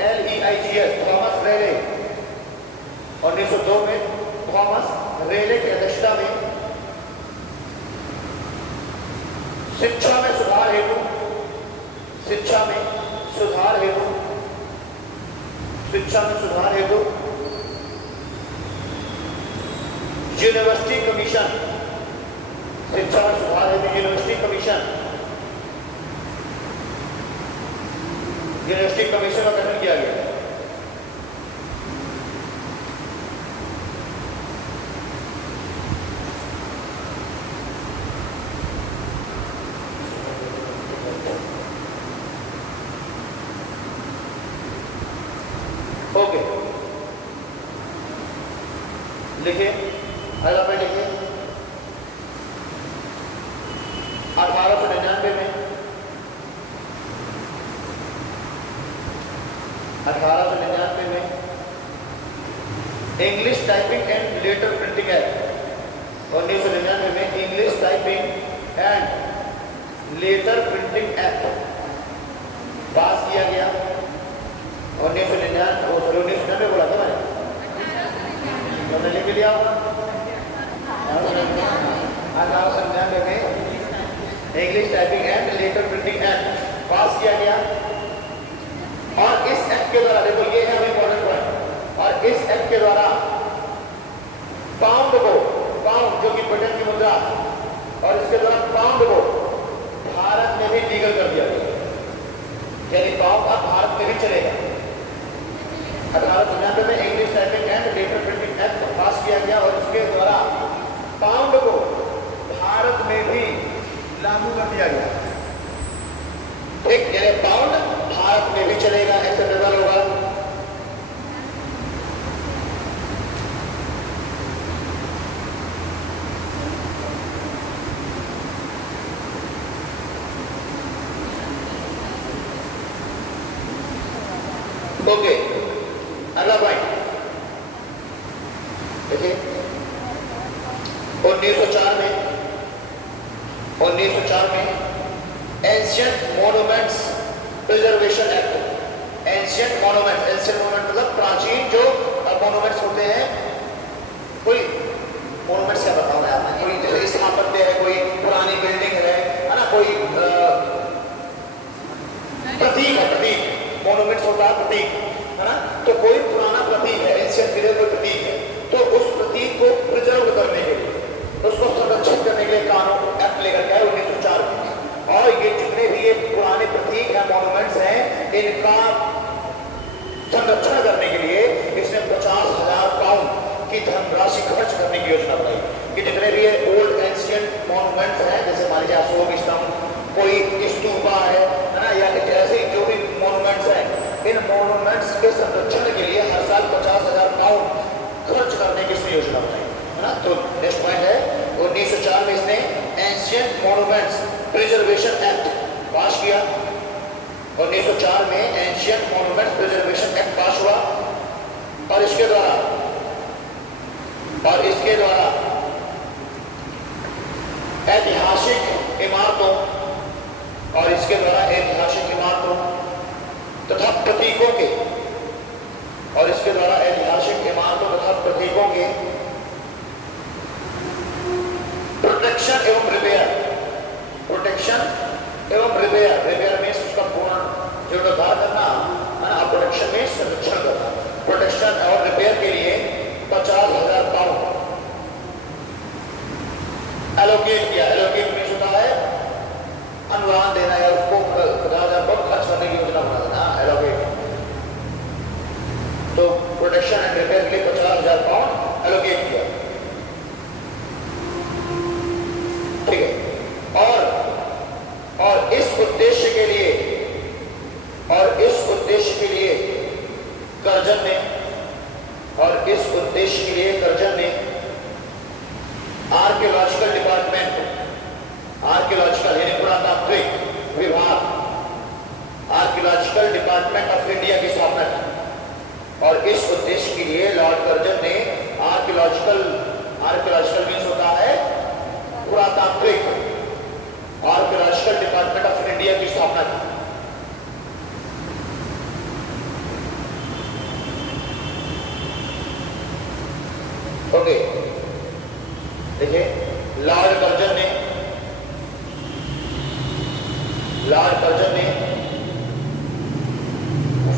RALEIGS, थॉमस रेले। 1902 में थॉमस रेले की अध्यक्षता में शिक्षा में सुधार हेतु यूनिवर्सिटी कमीशन का गठन किया गया। ओके, लिखिए, अगला पे लिखिए, 1899 में 1899 में English typing and later printing act, 1999 में English typing and later printing act पास किया गया। 1999 बोला था मैंने, लिख लिया होगा। 1899 में English typing and later printing act पास किया गया। और इस एक्ट के द्वारा, देखो ये है हमें इंपॉर्टेंट पॉइंट, और इस एक्ट के द्वारा पाउंड जो कि ब्रिटेन की मुद्रा, और इसके द्वारा पाउंड को भारत में भी लीगल कर दिया गया, यानी पाउंड अब भारत में भी चलेगा। 1899 में English typing and later printing act पास किया गया, और इसके द्वारा पाउंड को भारत में भी लागू कर दिया गया। ठीक, यानी पाउंड भारत में भी चलेगा, एक्सेप्टेबल होगा। ओके, अगला पॉइंट देखिए, 1904 में ancient monuments preservation act. Ancient monument मतलब प्राचीन जो मॉन्यूमेंट्स होते हैं, कोई मॉन्यूमेंट्स क्या बताऊं मैं आपको, कोई जैसे स्थापत्य है, कोई पुरानी बिल्डिंग है ना, कोई प्रतीक मॉन्यूमेंट्स होता है, प्रतीक है ना, तो कोई पुराना प्रतीक है, एंशिएंट पीरियड कोई प्रतीक है, तो उस प्रतीक को प्रिजर्व करने के लिए, उसको संरक्षित करने के लिए कानून एक्ट लेकर के आए 1904 में। और ये जितने भी ये पुराने प्रतीक हैं, मॉन्यूमेंट्स हैं, इनका संरक्षण करने के लिए इसने 50,000 पाउंड की धनराशि खर्च करने की योजना बनाई कि जितने भी ये ओल्ड एंशिएंट मॉन्यूमेंट्स हैं, जैसे मान लीजिए अशोक स्तंभ, कोई स्तूपा है ना, या ऐसे जो भी मॉन्यूमेंट्स हैं, इन मॉन्यूमेंट्स के संरक्षण के लिए हर साल 50,000 पाउंड खर्च करने की इसने योजना बनाई है ना। तो नेक्स्ट पॉइंट है 1904 में इसने एंशिएंट मॉन्यूमेंट्स प्रिजर्वेशन एक्ट पास किया। 1904 में एंशिएंट मॉन्यूमेंट्स प्रिजर्वेशन एक्ट पास हुआ और इसके द्वारा ऐतिहासिक इमारतों तथा प्रतीकों के प्रोटेक्शन एवं रिपेयर मीन्स उसका पूर्ण जीर्णोद्धार करना है ना। प्रोटेक्शन मीन्स संरक्षण करना। प्रोटेक्शन और रिपेयर के लिए 50,000 पाउंड एलोकेट किया। एलोकेट मीन्स होता है अनुदान देना या उसको 50,000 पाउंड खर्च करने की योजना बना देना। एलोकेट तो प्रोटेक्शन एंड रिपेयर के लिए 50,000 पाउंड एलोकेट किया। ठीक है। और इस उद्देश्य के लिए कर्जन ने आर्कियोलॉजिकल यानी पुरातात्विक विभाग आर्कियोलॉजिकल डिपार्टमेंट ऑफ इंडिया की स्थापना की। और इस उद्देश्य के लिए लॉर्ड कर्जन ने आर्कियोलॉजिकल मीन्स होता है पुरातात्विक आर्कियोलॉजिकल डिपार्टमेंट ऑफ इंडिया की स्थापना की। ओके, देखिए लॉर्ड कर्जन ने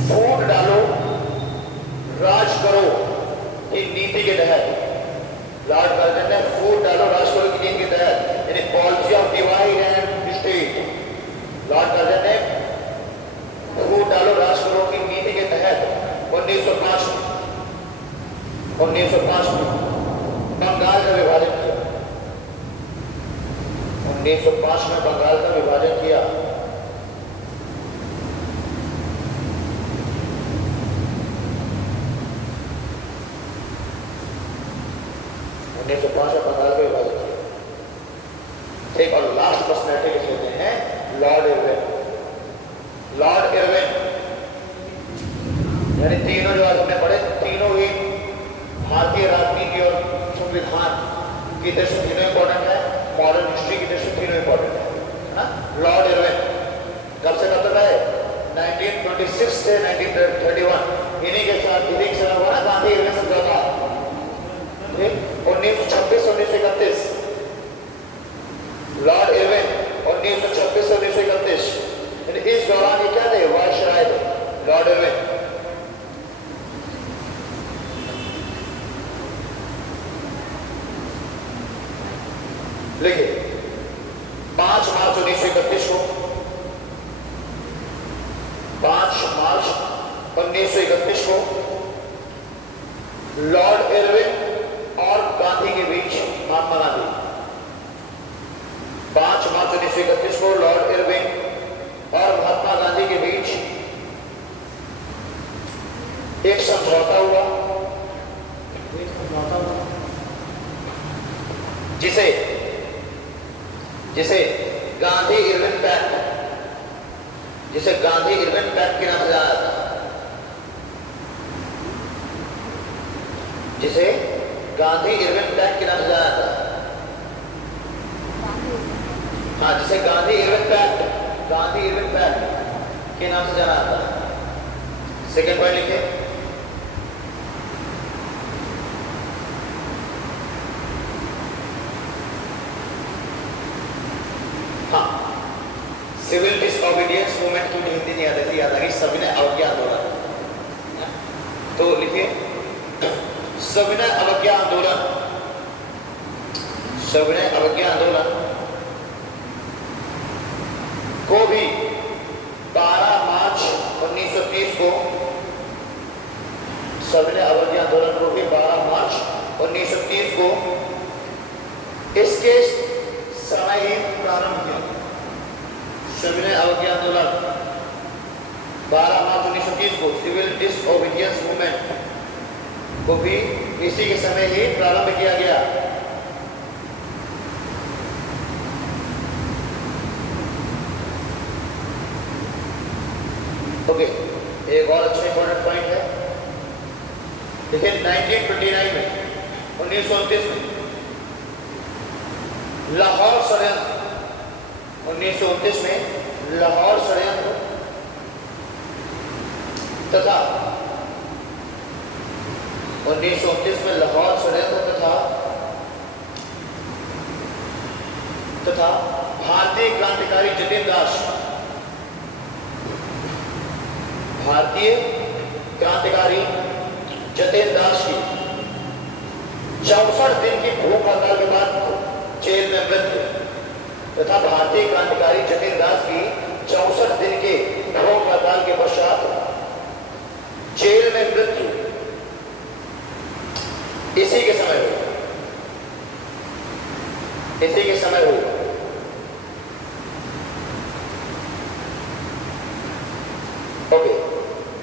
फूट डालो राज करो की नीति के तहत लॉर्ड कर्जन ने फूट डालो राज करो की नीति के तहत यानी policy of divide and state Lord Curzon ने फूट डालो राज करो की नीति के तहत 1905 में बंगाल का विभाजन किया। 1905 में बंगाल का विभाजन किया। ठीक, और लास्ट पर्सनैलिटी लिख लेते हैं लॉर्ड इरविन। यानी तीनों जो आज हमने पढ़े तीनों ही भारतीय राजनीति और संविधान की दृष्टि से तीनों इंपॉर्टेंट है। मॉडर्न हिस्ट्री की दृष्टि से तीनों इंपॉर्टेंट है ना। लॉर्ड इरविन कब से कब तक है? 1926 से 1931 इन्हीं के साथ हुआ ना गांधी इरविन समझौता। 1926-1931 लॉर्ड इरविन 1926-1931 इस दौरान ये क्या थे? वायसराय थे लॉर्ड इरविन। लिखिए 5 मार्च 1931 को 5 मार्च 1931 को लॉर्ड इरविन और गांधी के बीच महात्मा गांधी 5 मार्च 1931 को लॉर्ड इरविन और महात्मा गांधी के बीच एक समझौता हुआ जिसे गांधी इरविन पैक्ट के नाम से जाना जाता है। जिसे गांधी इरविन पैक्ट के नाम से जाना जाता है। हाँ, जिसे गांधी इरविन पैक्ट के नाम से जाना जाता है। सेकेंड पॉइंट लिखिए। हाँ, सिविल डिसओबीडियंस मूवमेंट की हिंदी नहीं आती थी, याद आ गई सविनय अवज्ञा आंदोलन। तो लिखिए सविनय अवज्ञा आंदोलन को भी 12 मार्च 1930 को सविनय अवज्ञा आंदोलन को भी 12 मार्च 1930 को इसके समय ही प्रारंभ किया। सविनय अवज्ञा आंदोलन 12 मार्च 1930 को सिविल डिसओबीडियंस मूवमेंट को भी इसी के समय ही प्रारंभ किया गया। ओके, एक और अच्छा इंपॉर्टेंट पॉइंट है। देखिए 1929 में 1929 में लाहौर षड्यंत्र, 1929 में लाहौर षड्यंत्र तथा 1929 में लाहौर षड्यंत्र तथा भारतीय क्रांतिकारी जतिन दास, भारतीय क्रांतिकारी जतिन दास की 64 दिन की भूख हड़ताल के बाद जेल में मृत्यु तथा भारतीय क्रांतिकारी जतिन दास की 64 दिन के भूख हड़ताल के पश्चात जेल में मृत्यु इसी के समय हुई, इसी के समय हुई। ओके,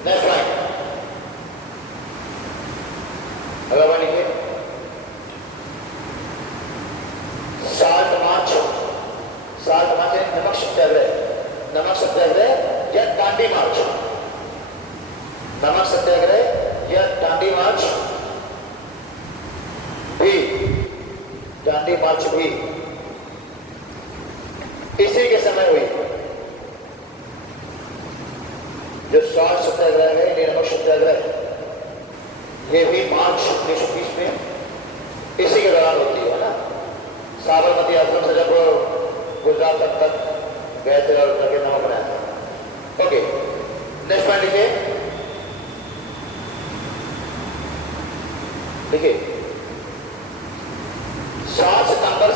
नेक्स्ट लाइन अगर लिखिए 7 मार्च नमक सत्याग्रह, नमक सत्याग्रह या दांडी मार्च, नमक सत्याग्रह या दांडी मार्च भी, दांडी मार्च भी इसी के समय हुई। जो 60 सत्याग्रह है, ये नमक सत्याग्रह, ये भी मार्च 1930 में इसी के दौरान होती है ना। साबरमती आश्रम से जब गुजरात तक गए थे और करके नमक बनाया था। ओके, नेक्स्ट पॉइंट लिखिए, देखिए 7 सितंबर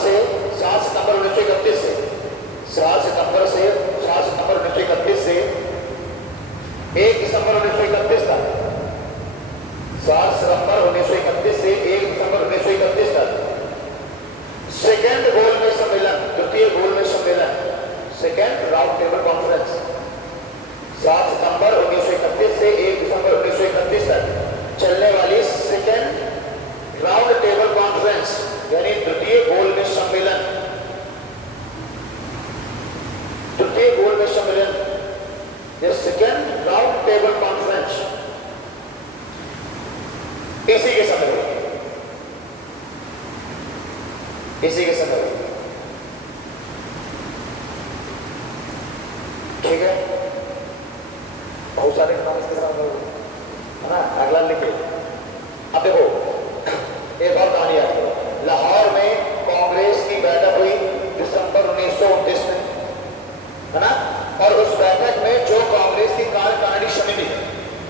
1931 से 7 सितंबर 1931 से 1 दिसंबर 1931 तक, 7 सितंबर 1931 से 1 दिसंबर 1931 तक सेकेंड गोलमेज सम्मेलन, द्वितीय गोलमेज सम्मेलन, सेकेंड राउंड टेबल कॉन्फ्रेंस, 7 सितंबर 1931 से 1 दिसंबर 1931 तक चलने वाली सेकेंड राउंड टेबल कॉन्फ्रेंस यानी द्वितीय गोलमेज सम्मेलन, द्वितीय गोलमेज सम्मेलन या सेकेंड राउंड टेबल कॉन्फ्रेंस इसी के समय हुई, इसी के समय हुई। ठीक है, बहुत सारे काम इसके साथ है ना। अगला लिखिए, अब देखो एक और कहानी आती है। लाहौर में कांग्रेस की बैठक हुई दिसंबर 1929 में, है ना। और उस बैठक में जो कांग्रेस की कार्यकारिणी समिति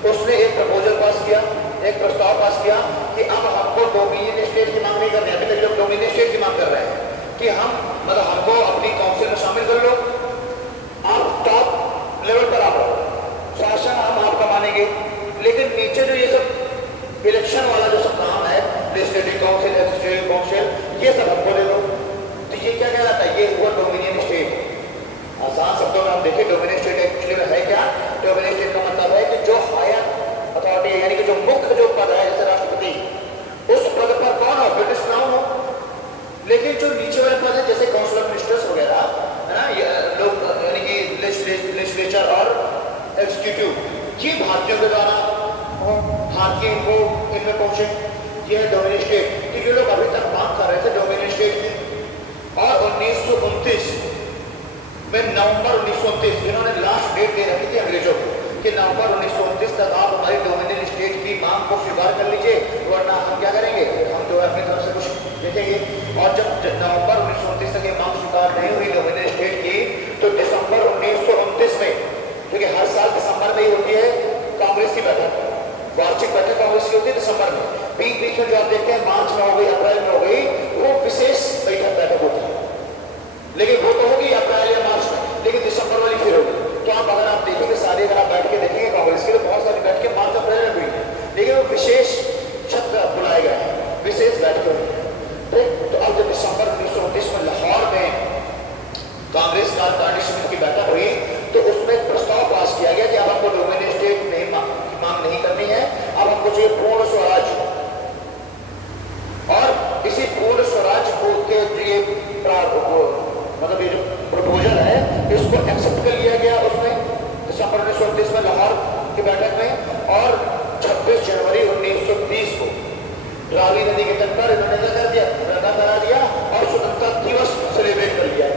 उसने एक प्रपोजल पास किया, एक प्रस्ताव पास किया कि अब हमको डोमिनियन स्टेट की मांग नहीं करनी है। अभी लोग डोमिनियन स्टेट की मांग कर रहे हैं कि हम मतलब हमको अपनी काउंसिल में शामिल कर लो, आप टॉप लेवल पर आप रहो, शासन हम आपका मानेंगे, लेकिन नीचे जो ये सब इलेक्शन वाला जो सब काम है, लेजिस्लेटिव काउंसिल, एग्जीक्यूटिव काउंसिल, ये सब हमको दे दो। तो ये क्या कहलाता है? ये हुआ डोमिनियन स्टेट। आसान शब्दों में हम देखें डोमिनियन स्टेट एक्चुअली में है क्या? डोमिनियन स्टेट का मतलब है कि जो हायर अथॉरिटी यानी कि जो मुख्य जो पद है जैसे राष्ट्रपति, उस पद पर कौन हो? ब्रिटिश क्राउन हो। लेकिन जो नीचे वाले पद है जैसे काउंसिल ऑफ मिनिस्टर्स वगैरह, है ना, लोग यानी कि लेजिस्लेचर और एग्जीक्यूटिव, ये भारतीयों के द्वारा हो, भारतीय इनको इनमें पहुंचे, ये है डोमिनियन स्टेट। तो ये लोग अभी तक मांग कर रहे थे डोमिनियन स्टेट की। और 1929 में नवंबर 1929 इन्होंने लास्ट डेट दे रखी थी अंग्रेजों को कि नवंबर 1929 तक आप हमारी डोमिनियन स्टेट की मांग को स्वीकार कर लीजिए, वरना हम क्या करेंगे, हम जो है अपनी तरफ से कुछ देखेंगे। और जब नवंबर 1929 तक ये मांग स्वीकार नहीं हुई डोमिनियन स्टेट की, तो दिसंबर 1929 में, क्योंकि हर साल दिसंबर में ही होती है कांग्रेस की बैठक, वार्षिक बैठक कांग्रेस की होती है दिसंबर में। बीच बीच में जो आप देखते हैं मार्च में हो गई, अप्रैल में हो गई, वो विशेष बैठक होती है, लेकिन वो तो होगी अप्रैल या मार्च में, लेकिन दिसंबर वाली फिर होगी। तो आप अगर आप देखेंगे सारी, अगर आप बैठ के देखेंगे कांग्रेस के लिए बहुत सारी बैठ के मार्च अप्रैल में हुई है, लेकिन वो विशेष छत्र बुलाए गए हैं, विशेष बैठकें हुई हैं। तो अब जब दिसंबर 1929 में लाहौर में कांग्रेस कार्यकारिणी समिति की बैठक हुई, तो उसमें एक प्रस्ताव पास किया गया कि अब हमको डोमिनियन स्टेट नहीं मांग नहीं करनी है, अब हमको चाहिए पूर्ण स्वराज, इसी पूर्ण स्वराज को के ये मतलब ये जो प्रपोजल है इसको एक्सेप्ट कर लिया गया उसमें दिसंबर 1938 में लाहौर की बैठक में, और 26 जनवरी 1930 को रावी नदी के तट पर इन्होंने कर दिया, करा दिया और स्वतंत्रता दिवस सेलिब्रेट कर लिया।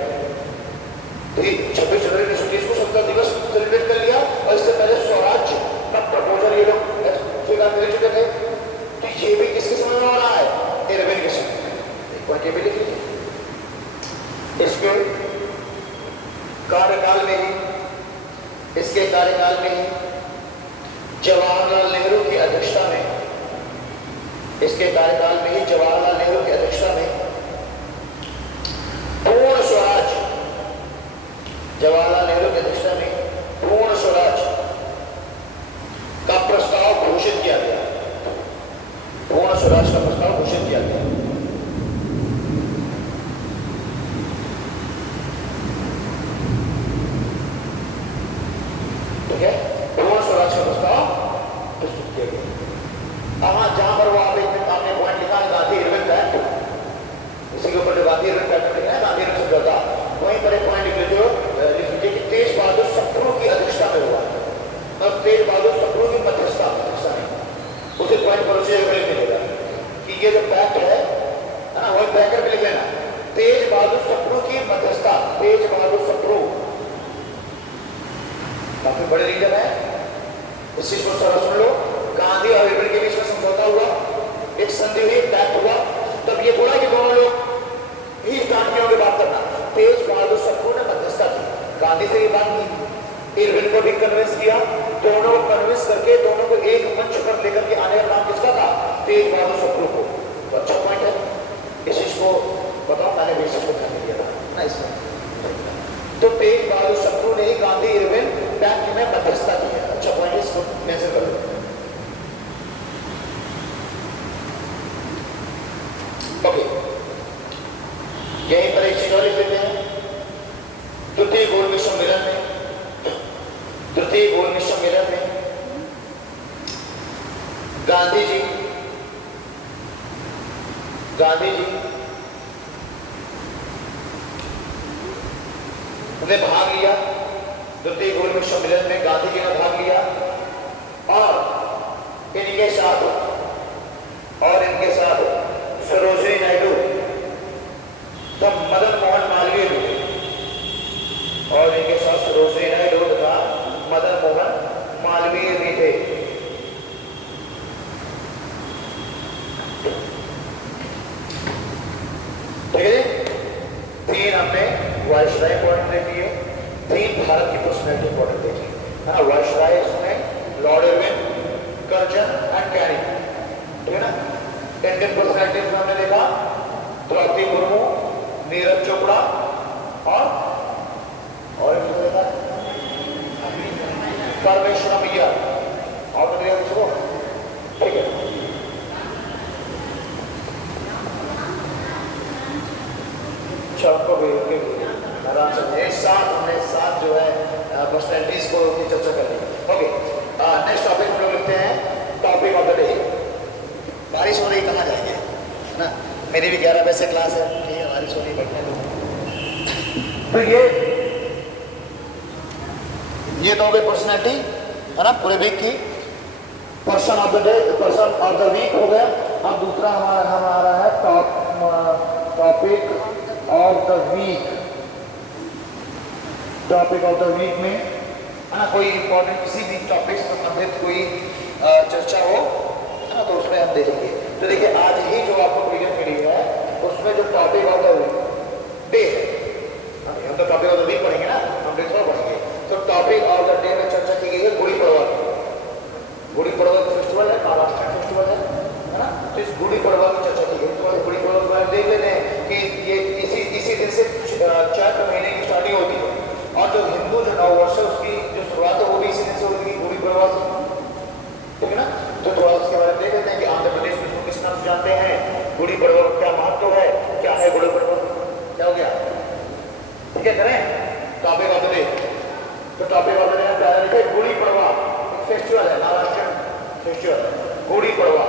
26 जनवरी 1930 को स्वतंत्रता दिवस सेलिब्रेट कर लिया, और इससे पहले स्वराज्य का प्रपोजल ये लोग स्वीकार कर चुके थे। तो ये भी किसके समय में हो रहा है? इरविन के समय। ये भी लिख लीजिए। इसके कार्यकाल में ही जवाहरलाल नेहरू की अध्यक्षता में पूर्ण स्वराज, जवाहरलाल नेहरू की अध्यक्षता में पूर्ण स्वराज का प्रस्ताव घोषित किया गया। पूर्ण स्वराज का प्रस्ताव घोषित किया गया। ठीक है, पूर्ण स्वराज का प्रस्ताव प्रस्तुत किया गया। जहां पर वो आपने पॉइंट लिखा है गांधी इरविन पैक्ट, इसी के ऊपर जो गांधी इरविन पैक्ट लिखा है, गांधी इरविन समझौता, वहीं पर एक पॉइंट लिख लीजिए कि तेज बहादुर सप्रू की अध्यक्षता में हुआ है। मतलब तेज बहादुर सप्रू की मध्यस्थता में उसी पॉइंट पर उसे मिलेगा कि ये जो पैक्ट है ना, वही पैकर भी लिख लेना, तेज बहादुर सप्रू की मध्यस्थता। तेज बहादुर सप्रू काफी बड़े लीडर है, इस चीज को सारा सुन लो। गांधी और इरविन के बीच में समझौता हुआ, एक संधि हुई, पैक्ट हुआ, तब ये बोला कि दोनों लोग ही गांधियों की बात करना। तेज बहादुर सप्रू ने मध्यस्थता की, गांधी से ये बात की, इरविन को भी कन्विंस किया, दोनों को कन्विंस करके दोनों को एक मंच पर लेकर के आने का काम किसका था? तेज बहादुर सप्रू को। तो अच्छा पॉइंट है, इस चीज को बताओ, मैंने भी इस चीज को ध्यान दिया था ना इसमें। तो तेज बहादुर सप्रू ने ही गांधी इरविन पैक्ट में मध्यस्थता की है। अच्छा पॉइंट, इसको मेंशन कर लो। ओके, यहीं पर एक चीज और लिख लेते हैं। द्वितीय गोलमेज सम्मेलन में गांधी जी ने भाग लिया। द्वितीय गोलमेज सम्मेलन में गांधी जी ने भाग लिया, और इनके साथ सरोजिनी नायडू, मदन मोहन मालवीय भी, और इनके साथ सरोजिनी नायडू तथा मदन मोहन मालवीय भी थे। ठीक है, 3 हमने वायसराय पॉइंट देख लिए, 3 भारत की पर्सनैलिटी पॉइंट देखी है ना। वायसराय इसमें Lord Irwin, Curzon and Canning, ठीक है ना। इंडियन पर्सनैलिटीज में हमने देखा द्रौपदी मुर्मू, नीरज चोपड़ा और एक देखा परमेश्वरम अय्यर, और तो देखा किसको? ठीक है, आराम से साथ जो है पर्सनैलिटीज को चर्चा कर ली। ओके, नेक्स्ट टॉपिक हम लोग लिखते हैं, टॉपिक ऑफ द डे। बारिश हो रही, कहाँ जाएंगे, है ना। मेरी भी 11 बजे से क्लास है, ठीक है, बारिश हो रही, बैठने दो। तो ये तो हो गई पर्सनैलिटी, है ना, पूरे वीक की। Person of the day, person of the week हो गया। अब दूसरा हमारा है topic of the week. Topic of the week में, है ना, कोई इंपॉर्टेंट किसी भी टॉपिक से संबंधित कोई चर्चा हो, है ना, तो उसमें हम देखेंगे। तो देखिए, आज ही जो आपको पीडीएफ मिली है उसमें जो टॉपिक ऑफ द डे है, हम तो टॉपिक ऑफ द वीक पढ़ेंगे ना, हम डे थोड़ा पढ़ेंगे। तो टॉपिक ऑफ द डे में चर्चा की गई है गुड़ी पड़वा। गुड़ी पड़वा फेस्टिवल है, महाराष्ट्र फेस्टिवल है ना। तो इस गुड़ी पड़वा की चर्चा की गई। तो गुड़ी पड़वा के बारे में देख लेते हैं कि ये इसी दिन से चैत्र महीने की स्टार्टिंग होती है, और जो हिंदू जो नववर्ष है उसकी जो शुरुआत है वो भी इसी दिन से होती है, गुड़ी पड़वा से, ठीक है ना। तो थोड़ा उसके बारे में देख लेते हैं कि आंध्र प्रदेश में इसको किस नाम से जानते हैं, गुड़ी पड़वा का क्या महत्व है, क्या है गुड़ी पड़वा, क्या हो गया, ठीक है। करें टॉपिक ऑफ द डे। तो टॉपिक ऑफ द डे पहले लिखे गुड़ी पड़वा, एक फेस्टिवल है, महाराष्ट्र फेस्टिवल गुड़ी पड़वा।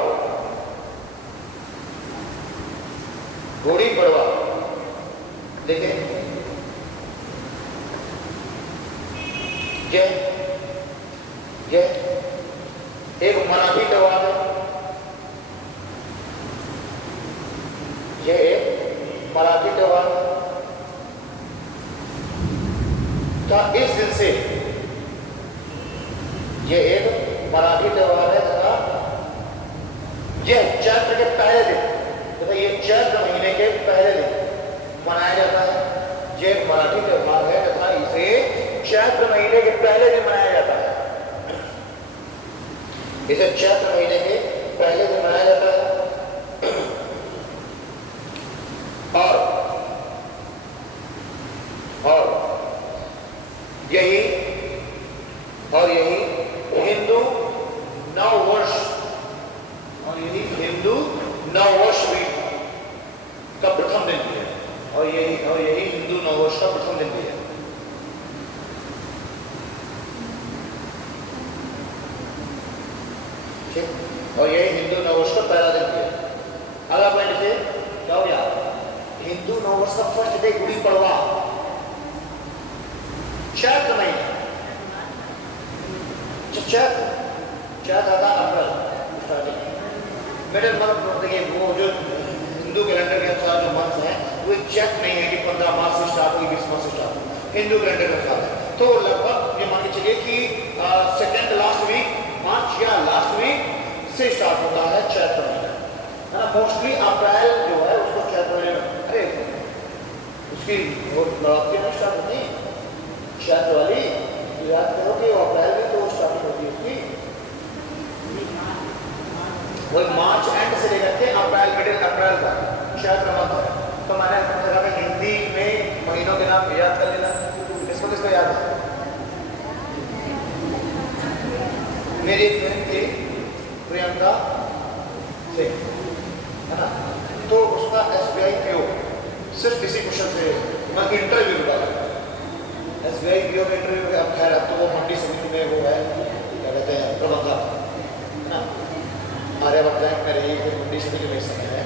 गुड़ी पड़वा, देखें ये एक मराठी त्योहार है, ये एक मराठी त्योहार का इस दिन से, ये एक मराठी त्योहार है तथा यह चैत्र के पहले दिन तथा ये चैत्र महीने के पहले दिन मनाया जाता है। ये एक मराठी त्योहार है तथा इसे चैत्र महीने के पहले दिन मनाया जाता है। इसे चैत्र महीने के पहले दिन मनाया जाता है और यही हिंदू नववर्ष भी का प्रथम दिन भी है और यही हिंदू नववर्ष का प्रथम दिन भी है। और यही हिंदू नववर्ष का पहला दिन भी है। अगला पॉइंट लिखे, क्या हो गया? हिंदू नववर्ष का फर्स्ट डे गुड़ी पड़वा, चैत्र महीने, चैत्र आता अप्रैल, मिडिल मंथ बोलते हैं। वो जो हिंदू कैलेंडर के अनुसार जो मंथ है वो चैत्र नहीं है कि 15 मार्च से स्टार्ट होगी, 20 मार्च से स्टार्ट होगी, हिंदू कैलेंडर के अनुसार है। तो लगभग ये मान के चलिए कि सेकेंड लास्ट वीक मार्च या लास्ट वीक से स्टार्ट होता है चैत्र महीना, है ना। मोस्टली अप्रैल जो है उसको चैत्र महीने में, अरे उसकी वो नवरात्रि में स्टार्ट होती है चैत्र वाली, याद करो कि अप्रैल में तो स्टार्टिंग होती है उसकी, वही मार्च एंड से लेकर के अप्रैल, मिडिल अप्रैल तक चैत्र मंथ है। तो मैंने कहा कि हिंदी में महीनों के नाम याद कर लेना। किसको याद है? मेरी एक फ्रेंड थी प्रियंका सिंह, है ना, तो उसका SBI PO सिर्फ किसी क्वेश्चन से मैं इंटरव्यू निकाला, SBI PO का इंटरव्यू। अब खैर अब तो वो मंडी समिति में वो है, क्या कहते हैं, प्रबंधक, है ना, आर्यवर्त बैंक में रही, फिर मंडी समिति में समय है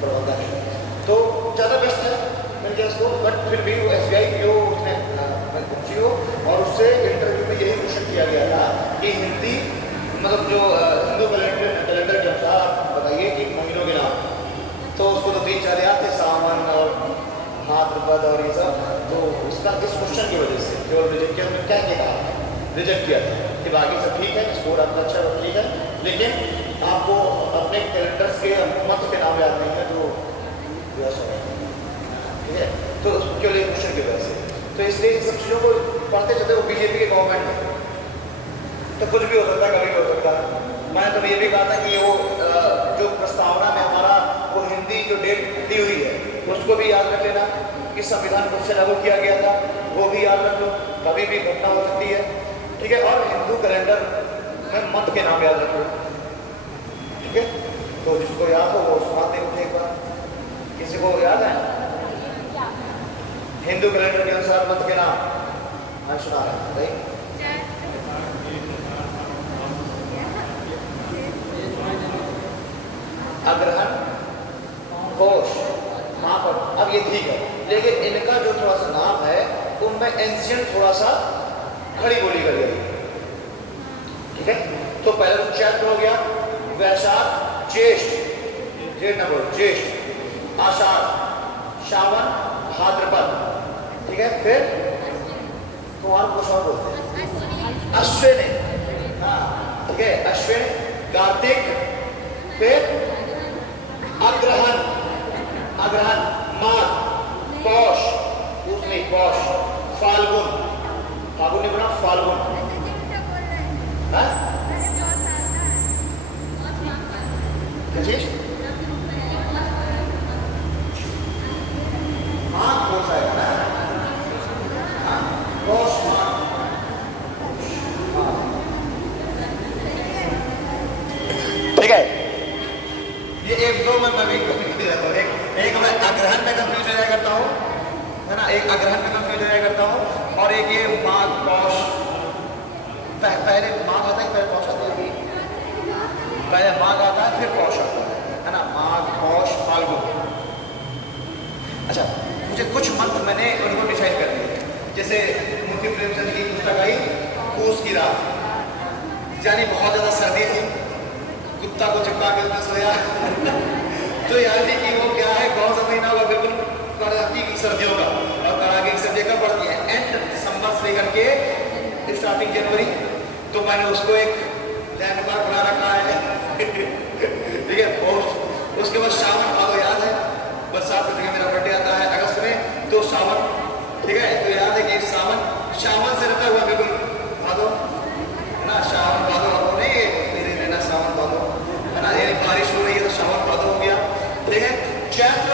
प्रबंधक है, तो ज़्यादा बेस्ट है मिल गया उसको। बट फिर भी वो SBI PO उसने पहुंची हो और उससे इंटरव्यू में यही क्वेश्चन किया गया था कि हिंदी मतलब जो हिंदू कैलेंडर के अनुसार आप बताइए कि महीनों के नाम। तो उसको तो 3-4 याद थे, सावन और भाद्रपद और ये सब। तो उसका इस क्वेश्चन की वजह से केवल रिजेक्ट किया, क्या कहा, रिजेक्ट किया था कि बाकी सब ठीक है, स्कोर आपका अच्छा ठीक है, लेकिन आपको अपने कैलेंडर्स के मत के नाम याद नहीं है तो ठीक है। तो केवल एक क्वेश्चन की वजह से, तो इसलिए इन सब चीज़ों को पढ़ते चलते। वो बीजेपी के गवर्नमेंट है तो कुछ भी हो सकता है, कभी भी हो सकता है। मैंने तो ये भी कहा था कि वो जो प्रस्तावना में हमारा वो हिंदी जो डेट दी हुई है उसको भी याद रख लेना कि संविधान कब से लागू किया गया था, वो भी याद रख लो, कभी भी घटना हो सकती है, ठीक है। और हिंदू कैलेंडर में मत के नाम याद रख लो, ठीक है। तो जिसको याद हो वो सुनाते हैं एक बार। किसी को याद है हिंदू कैलेंडर के अनुसार मत के नाम? मैं सुना रहा हूँ, अग्रहण, घोष, महापद। अब ये ठीक है, लेकिन इनका जो थोड़ा सा नाम है उनमें एंशिएंट थोड़ा सा खड़ी बोली कर गई, ठीक है। तो पहले तो चैत्र हो गया, वैशाख, ज्येष्ठ, डेढ़ नंबर ज्येष्ठ, आषाढ़, श्रावण, भाद्रपद, ठीक है। फिर कुमार पुरुषों बोलते हैं अश्विनी, हाँ ठीक है, अश्विन, कार्तिक, फिर अग्रहण, माघ, पौष, पौष, फाल्गुन, फाल्गुन नहीं बना फाल्गुन, क्या चीज? माघ पौष आएगा ना, पौष माघ, ठीक है। ये एक दो मैं भी कंफ्यूज रहता हूँ, एक मैं अग्रहण में कंफ्यूज हो जाया करता हूँ, है ना, एक अग्रहण में कंफ्यूज हो जाया करता हूँ, और एक ये माघ पौष, पहले माघ आता है पहले पौष आता है, पहले माघ आता है फिर पौष आता है ना, माघ पौष फाल्गुन, अच्छा, मुझे कुछ मंत्र मैंने उनको डिसाइड कर दिए, जैसे मुंशी प्रेमचंद की पुस्तक आई पूस की रात, यानी बहुत ज़्यादा सर्दी थी, कुत्ता को चिपका के उसने सोया तो यानी कि वो क्या है, कौन सा महीना होगा, बिल्कुल कड़ाके की सर्दियों का, और कड़ाके की सर्दी कब पड़ती है, एंड दिसंबर से लेकर के स्टार्टिंग जनवरी, तो मैंने उसको एक लैंडमार्क बना रखा है ठीक है। और उसके बाद सावन भादो याद है, बरसात में मेरा बर्थडे आता है अगस्त में, तो सावन, ठीक है, तो याद है कि सावन से रहता हुआ बिल्कुल भादो है ना, सावन भादो नहीं मेरे रहना सावन भादो है ना, यानी बारिश हो रही है तो सावन भादो हो गया, ठीक है। चैत्र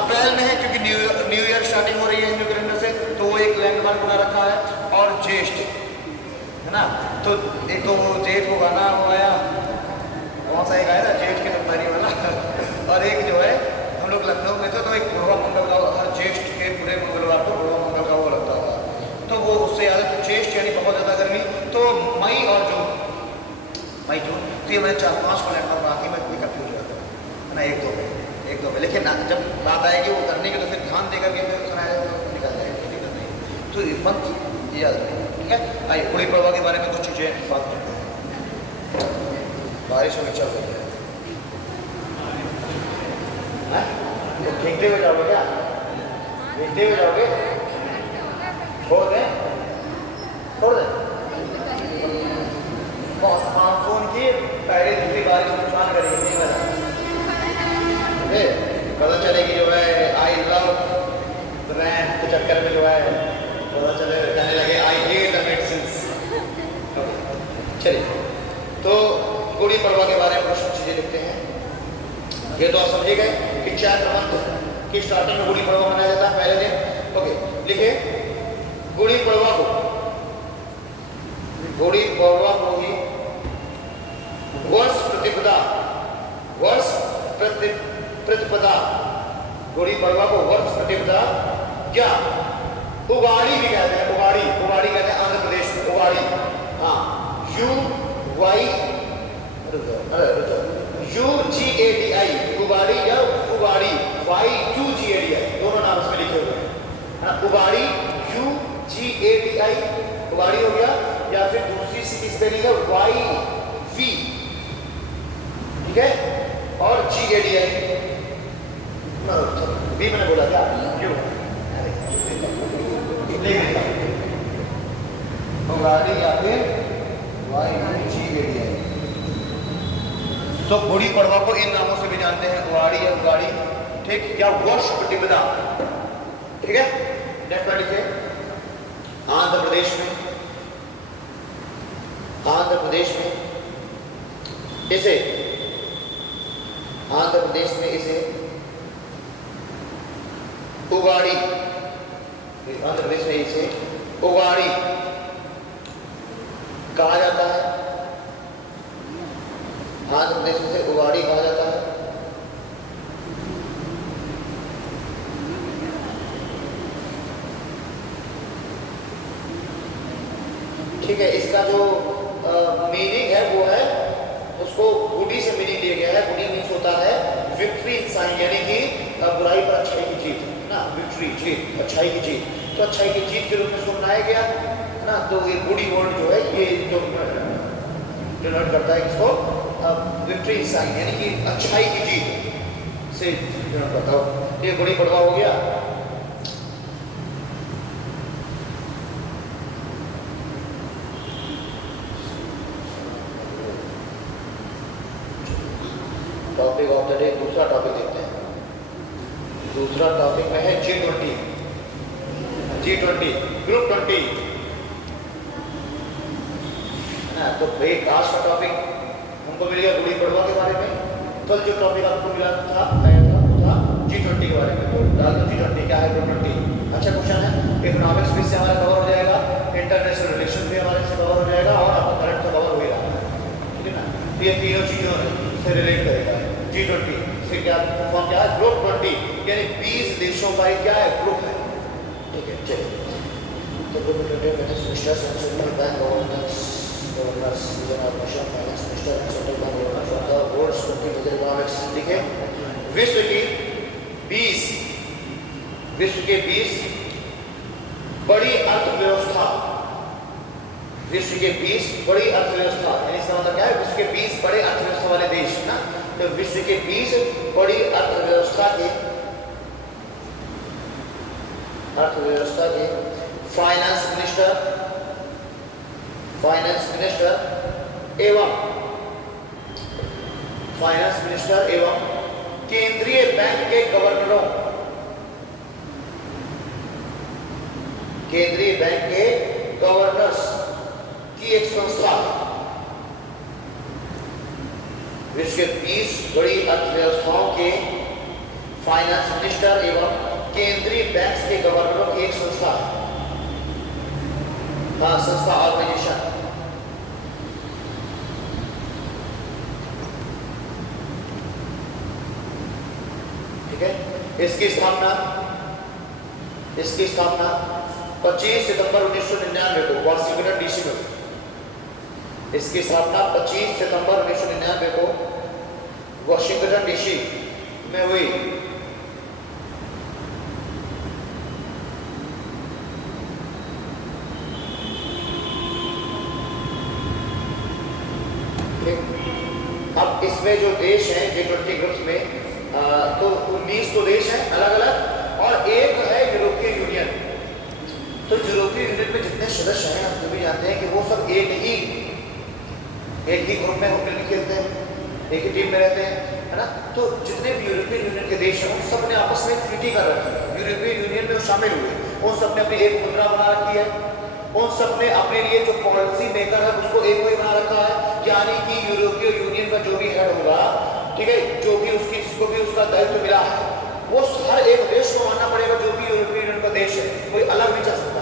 अप्रैल में है क्योंकि न्यू ईयर स्टार्टिंग हो रही है हिंदू कैलेंडर से, तो वो एक लैंडमार्क बना रखा है। और ज्येष्ठ है ना, तो एक तो जेठ को गाना हो आया, कौन सा एक आया था जेठ के नंबरी वाला और एक जो है हम लोग लखनऊ में थे तो एक बुढ़वा मंगल का हर ज्येष्ठ के पूरे मंगलवार को बुढ़वा मंगल का वो लगता था, तो वो उससे याद है ज्येष्ठ यानी बहुत ज़्यादा गर्मी, तो मई और जून, तो ये मैंने 4-5 को लैंडमार्क बना के मैं कोई कंफ्यूज हो जाता है ना, एक दो में, लेकिन जब बात आएगी वो करने की तो फिर ध्यान देकर के निकल जाएगी, दिक्कत नहीं, तो मंत्र याद रखें, ठीक है। आइए गुड़ी पड़वा के बारे में कुछ चीज़ें बात करते हैं। बारिश होने चल रही है, तो भीगते हुए जाओगे क्या, भीगते हुए जाओगे, छोड़ दें फोन की पहले दूसरी बारिश नुकसान करेगी, नहीं पता चलेगी जो है आई लव रैन के चक्कर में जो है पता चले कहने लगे आई हेट द मेडिसिन्स। चलिए, तो गुड़ी पड़वा के बारे में कुछ चीज़ें लिखते हैं, ये तो आप समझे गए कि चैत्र मंथ की स्टार्टिंग में गुड़ी पड़वा मनाया जाता है पहले दिन। ओके, लिखिए गुड़ी पड़वा को ही वर्ष प्रतिपदा, गुड़ी पड़वा को वर्ष प्रतिपदा क्या उगाड़ी भी कहते हैं, उगाड़ी कहते हैं आंध्र प्रदेश में, उगाड़ी, हाँ, UGADI उगाड़ी या उगाड़ी, YUGADI दोनों नाम इसमें लिखे हुए हैं, उगाड़ी UGADI उगाड़ी हो गया, या फिर दूसरी सी स्पेलिंग है YV, ठीक है, और GADI भी मैंने बोला क्या, क्यों उगाड़ी या फिर YUGADI, तो गुड़ी पड़वा को इन नामों से भी जानते हैं, उगाड़ी या उगाड़ी, ठीक, या वर्ष प्रतिपदा, ठीक है। नेक्स्ट लिखिए आंध्र प्रदेश में इसे उगाड़ी, आंध्र प्रदेश में इसे उगाड़ी कहा जाता है, आंध्र प्रदेश में से उगाड़ी कहा जाता है। ठीक है, इसका जो मीनिंग है वो है, उसको गुडी से मीनिंग लिया गया है। गुडी मीन्स होता है विक्ट्री इन साइन, यानी कि बुराई पर अच्छाई की जीत ना, विक्ट्री जीत, अच्छाई की जीत, तो अच्छाई की जीत के रूप में इसको मनाया गया ना। तो ये गुडी वर्ड जो है ये जो डिनोट करता है किसको, विक्ट्री इन साइन, यानी कि अच्छाई की जीत से डिनोट करता हो। ये गुड़ी पड़वा हो गया। टॉपिक ऑफ द डे, दूसरा टॉपिक देखते हैं। दूसरा टॉपिक में है G20 ग्रुप 20 ना। तो भाई आज का टॉपिक हमको मिल गया गुड़ी पड़वा के बारे में। कल जो टॉपिक आपको मिला था वो था G20 के बारे में। तो डाल दो G20 क्या है, ग्रुप 20। अच्छा क्वेश्चन है, इकोनॉमिक्स भी से हमारा कवर हो जाएगा, इंटरनेशनल रिलेशन भी हमारे से कवर हो जाएगा, और आपका करंट तो कवर हो ही रहा है, ठीक है ना। तो ये तीनों चीजों से रिलेट करेगा G20 से। क्या फॉर्म क्या है, ग्रुप 20, यानी 20 देशों का क्या है, ग्रुप है, ठीक है। चलिए, तो ग्रुप 20 में ministers and central bank governors विश्व की 20 विश्व के 20 बड़ी अर्थव्यवस्था, विश्व के 20 बड़ी अर्थव्यवस्था, यानी इसका मतलब क्या है, विश्व के 20 बड़े अर्थव्यवस्था वाले देश ना, तो विश्व के 20 बड़ी अर्थव्यवस्था के फाइनेंस मिनिस्टर एवं केंद्रीय बैंक के गवर्नरों, केंद्रीय बैंक के गवर्नर्स की एक संस्था, विश्व के 20 बड़ी अर्थव्यवस्थाओं के फाइनेंस मिनिस्टर एवं केंद्रीय बैंक के गवर्नरों की एक संस्था, संस्था ऑर्गेनाइजेशन। ठीक है, इसकी स्थापना 25 सितंबर 1999 को वाशिंगटन डीसी में, इसकी स्थापना 25 सितंबर 1999 को वाशिंगटन डीसी में हुई। अब इसमें जो देश हैं G20 ग्रुप्स में तो 19 तो देश हैं अलग अलग, और एक है यूरोपीय यूनियन। तो यूरोपीय यूनियन में जितने सदस्य हैं हम सभी जानते हैं कि वो सब एक ही ग्रुप में होकर खेलते हैं, एक ही टीम में रहते हैं, है ना। तो जितने भी यूरोपीय यूनियन के देश हैं उन सब ने आपस में ट्रीटी कर रखी है, यूरोपीय यूनियन में शामिल हुए, उन सब ने अपनी एक मुद्रा बना रखी है, उन सब ने अपने लिए जो पॉलिसी मेकर है उसको एक वही बना रखा है, यानी कि यूरोपीय यूनियन का जो भी हेड होगा, ठीक है, जो भी जिसको भी उसका दायित्व मिला है, वो हर एक देश को मानना पड़ेगा। जो भी यूरोपीय यूनियन का देश है कोई अलग नहीं चल सकता।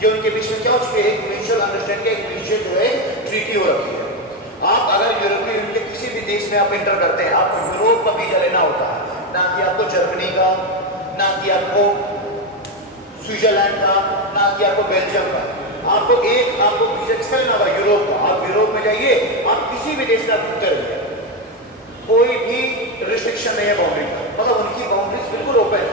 जो उनके बीच में क्या हो चुकी है, एक म्यूचुअल अंडरस्टैंडिंग, एक म्यूचुअल जो है ट्रीटी हो रखी है। आप अगर यूरोपीय यूनियन के किसी भी देश में आप एंटर करते हैं, आपको यूरोप का वीजा लेना होता है, ना कि आपको जर्मनी का, ना कि आपको स्विट्जरलैंड का, ना कि आपको बेल्जियम का। आपको वीजा किसका लेना होगा, यूरोप का। आप यूरोप में जाइए, आप किसी भी देश में घूमते रहिए, कोई भी रिस्ट्रिक्शन नहीं है बाउंड्री का, मतलब उनकी बाउंड्रीज बिल्कुल ओपन है।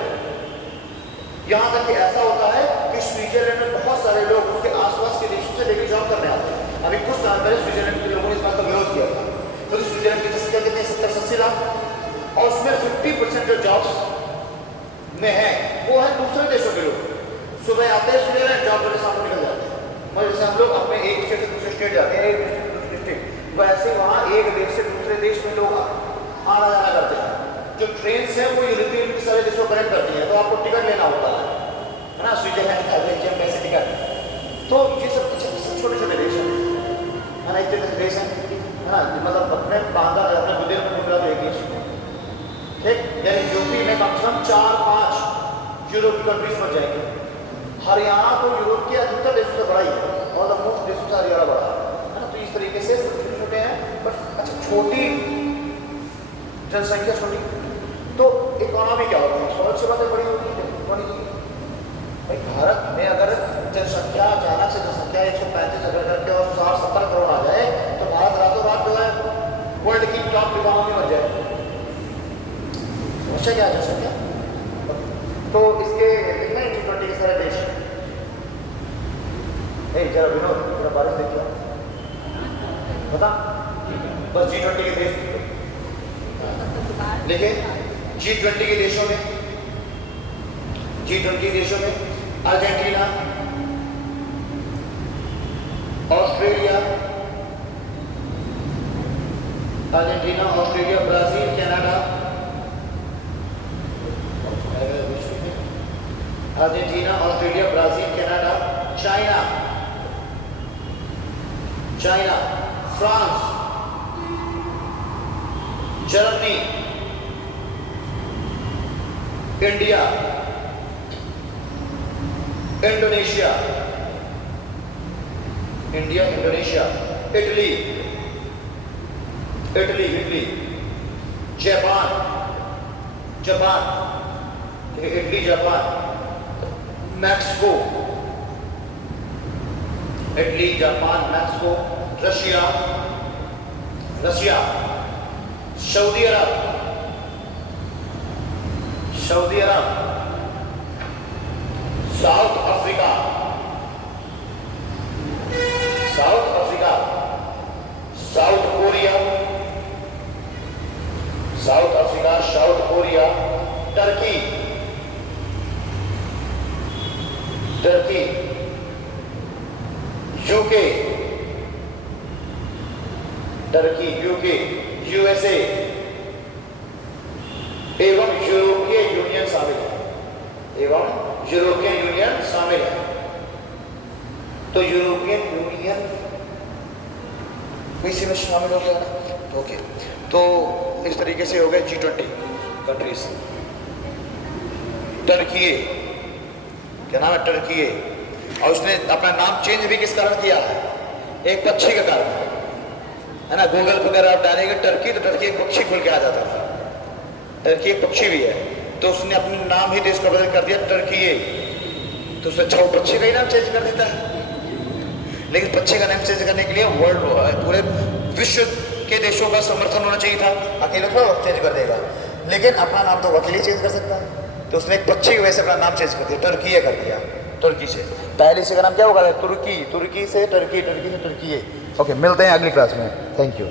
यहाँ तक कि ऐसा होता है कि स्विट्जरलैंड में बहुत सारे लोग उसके आसपास के देशों से लेकर जॉब करने आते हैं। अभी कुछ साल पहले स्विट्जरलैंड के लोगों ने इस बात का विरोध किया था, क्योंकि स्विट्जरलैंड की जनसंख्या कितनी 70-80 लाख, और उसमें 50% जो जॉब्स में है वो है दूसरे देशों के लोग। सुबह आते हैं स्विट्जरलैंड, जॉब करने सामने निकल जाते हैं। मतलब जैसे हम लोग अपने एक स्टेट से दूसरे स्टेट जाते हैं, एक देश से दूसरे स्टेट, वैसे वहाँ एक देश से दूसरे देश में लोग आना जाना करते हैं। जो ट्रेन है वो यूरोपीय यूनियन के सारे देशों को कनेक्ट करती है, तो आपको टिकट लेना होता है ना, स्विट्जरलैंड का बेल्जियम कैसे टिकट। तो ये सब छोटे छोटे देश हैं, है ना, इतने देश हैं, है ना, मतलब अपने बांधा अपने बुदेल में टुकड़ा एक देश, ठीक। यानी यूपी में कम से कम 4-5 यूरोपीय कंट्रीज बन जाएंगे। हरियाणा तो यूरोप के अधिकतर देशों से बड़ा ही है, और मोस्ट देशों से हरियाणा बड़ा है ना। तो इस तरीके से छोटे छोटे हैं, बट अच्छा छोटी जनसंख्या, छोटी, तो इकोनॉमी क्या होती है, बहुत सी बातें बड़ी होती है। भाई भारत में अगर जनसंख्या अचानक से जनसंख्या 135 अरब के और 60-70 करोड़ आ जाए, तो भारत रातों रात जो है वर्ल्ड की टॉप इकोनॉमी बन जाए। समझा क्या जनसंख्या। तो इसके कितने G20 के सारे देश, जरा विनोद जरा बारिश देखिए, बता, बस G20 के देश देखिए। G20 के देशों में Argentina, Australia, Brazil, Canada, China, France, Germany, India, Indonesia, Italy, Japan, Mexico, Russia, Saudi Arab, South Africa, South Africa, South Korea, South Africa, South Korea, Turkey, Turkey, UK, Turkey, UK, USA एवं यूरोपीय union शामिल है, एवं European union शामिल है। तो European union इसी में शामिल हो गया ना। ओके, तो इस तरीके से हो गए G20 कंट्रीज। टर्की, क्या नाम है, टर्की, और उसने अपना नाम चेंज भी किस कारण किया है, एक पक्षी के कारण, है ना। गूगल वगैरह आप डालेंगे टर्की, तो टर्की एक पक्षी खुल के आ जाता था। टर्की एक पक्षी भी है, तो उसने अपने नाम ही देश का बदल कर दिया टर्की। तो उससे अच्छा वो पक्षी का ही नाम चेंज कर देता है। लेकिन पक्षी का नाम चेंज करने के लिए वर्ल्ड, पूरे विश्व के देशों का समर्थन होना चाहिए था, अकेले थोड़ा चेंज कर देगा। लेकिन अपना नाम तो अकेले चेंज कर सकता है, तो उसने एक पक्षी की वजह से अपना नाम चेंज कर दिया, टर्की कर दिया। तुर्की से पहले से का नाम क्या होगा, तुर्की, तुर्की से टर्की, टर्की से तुर्की। ओके, मिलते हैं अगली क्लास में। Thank you.